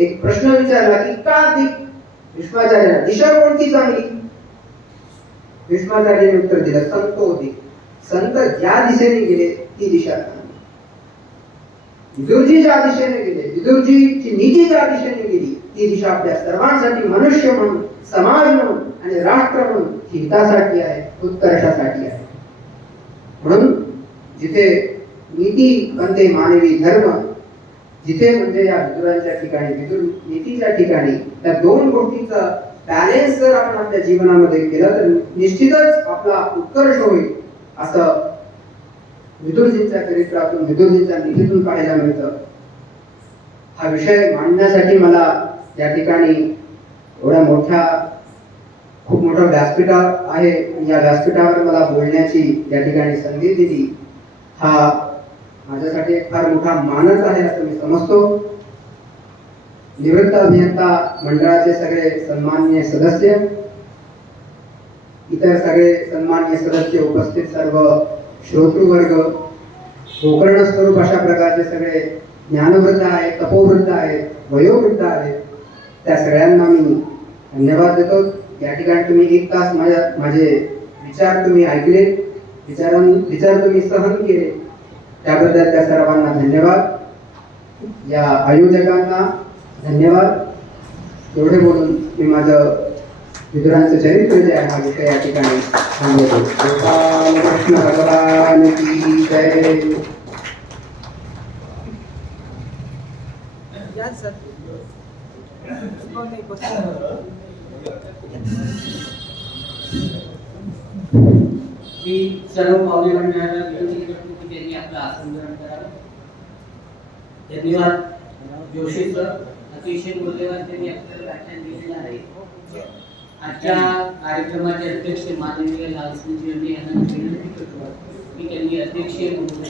एक प्रश्न विचारला की का भीष्माचार्याला दिशा कोणती चांगली. भीष्माचार्याने उत्तर दिलं संतोदी. संत ज्या दिशेने गेले ती दिशा चांगली. विदुरजी ज्या दिशेने गेले, विदुरजीची नीती ज्या दिशेने गेली ती दिशा आपल्या सर्वांसाठी, मनुष्य म्हणून, समाज म्हणून आणि राष्ट्र म्हणून हितासाठी आहे, उत्कर्षासाठी आहे. म्हणून जिथे नीती बनते मानवी धर्म, जिथे म्हणजे या विदुरांच्या ठिकाणी, विदुर नीतीच्या ठिकाणी त्या दोन गोष्टींचा बॅलन्स जर आपण आपल्या जीवनामध्ये केलं तर निश्चितच आपला उत्कर्ष होईल, असं विदुरजींच्या चरित्रातून, विदुरजींच्या नीतीतून पाहायला मिळतं. हा विषय मांडण्यासाठी मला या ठिकाणी एवढ्या खूप मोठा व्यासपीठ आहे. या व्यासपीठावर मला बोलण्याची या ठिकाणी संधी दिली, हा माझ्यासाठी एक फार मोठा मानच आहे असं मी समजतो. निवृत्त अभियंता मंडळाचे सगळे सन्माननीय सदस्य, इतर सगळे सन्माननीय सदस्य, उपस्थित सर्व श्रोतृवर्ग, गोकर्ण स्वरूप अशा प्रकारचे सगळे ज्ञानवृद्ध आहेत, तपोवृद्ध आहेत, वयोवृद्ध आहेत, त्या सगळ्यांना मी धन्यवाद देतो. या ठिकाणी तुम्ही एक तास माझे विचार तुम्ही ऐकले, विचार तुम्ही सहन केले, त्याबद्दल त्या सर्वांना धन्यवाद. या आयोजकांना धन्यवाद. एवढे बोलून मी माझं विदुरांचं चरित्र जे आहे हा विषय या ठिकाणी थांबवतो. कृष्ण भगवान की जय. मी सर्व पाहुणे मंडळाला विनंती करतो की त्यांनी आपलं आसन ग्रहण करावं. धन्यवाद जोशी सर, अतिशय मूल्यवान त्यांनी आपल्याला व्याख्यान दिलेलं आहे. आजच्या कार्यक्रमाचे अध्यक्ष माननीय लालसिंग यांनी यांना विनंती करतो की त्यांनी अध्यक्षीय म्हणून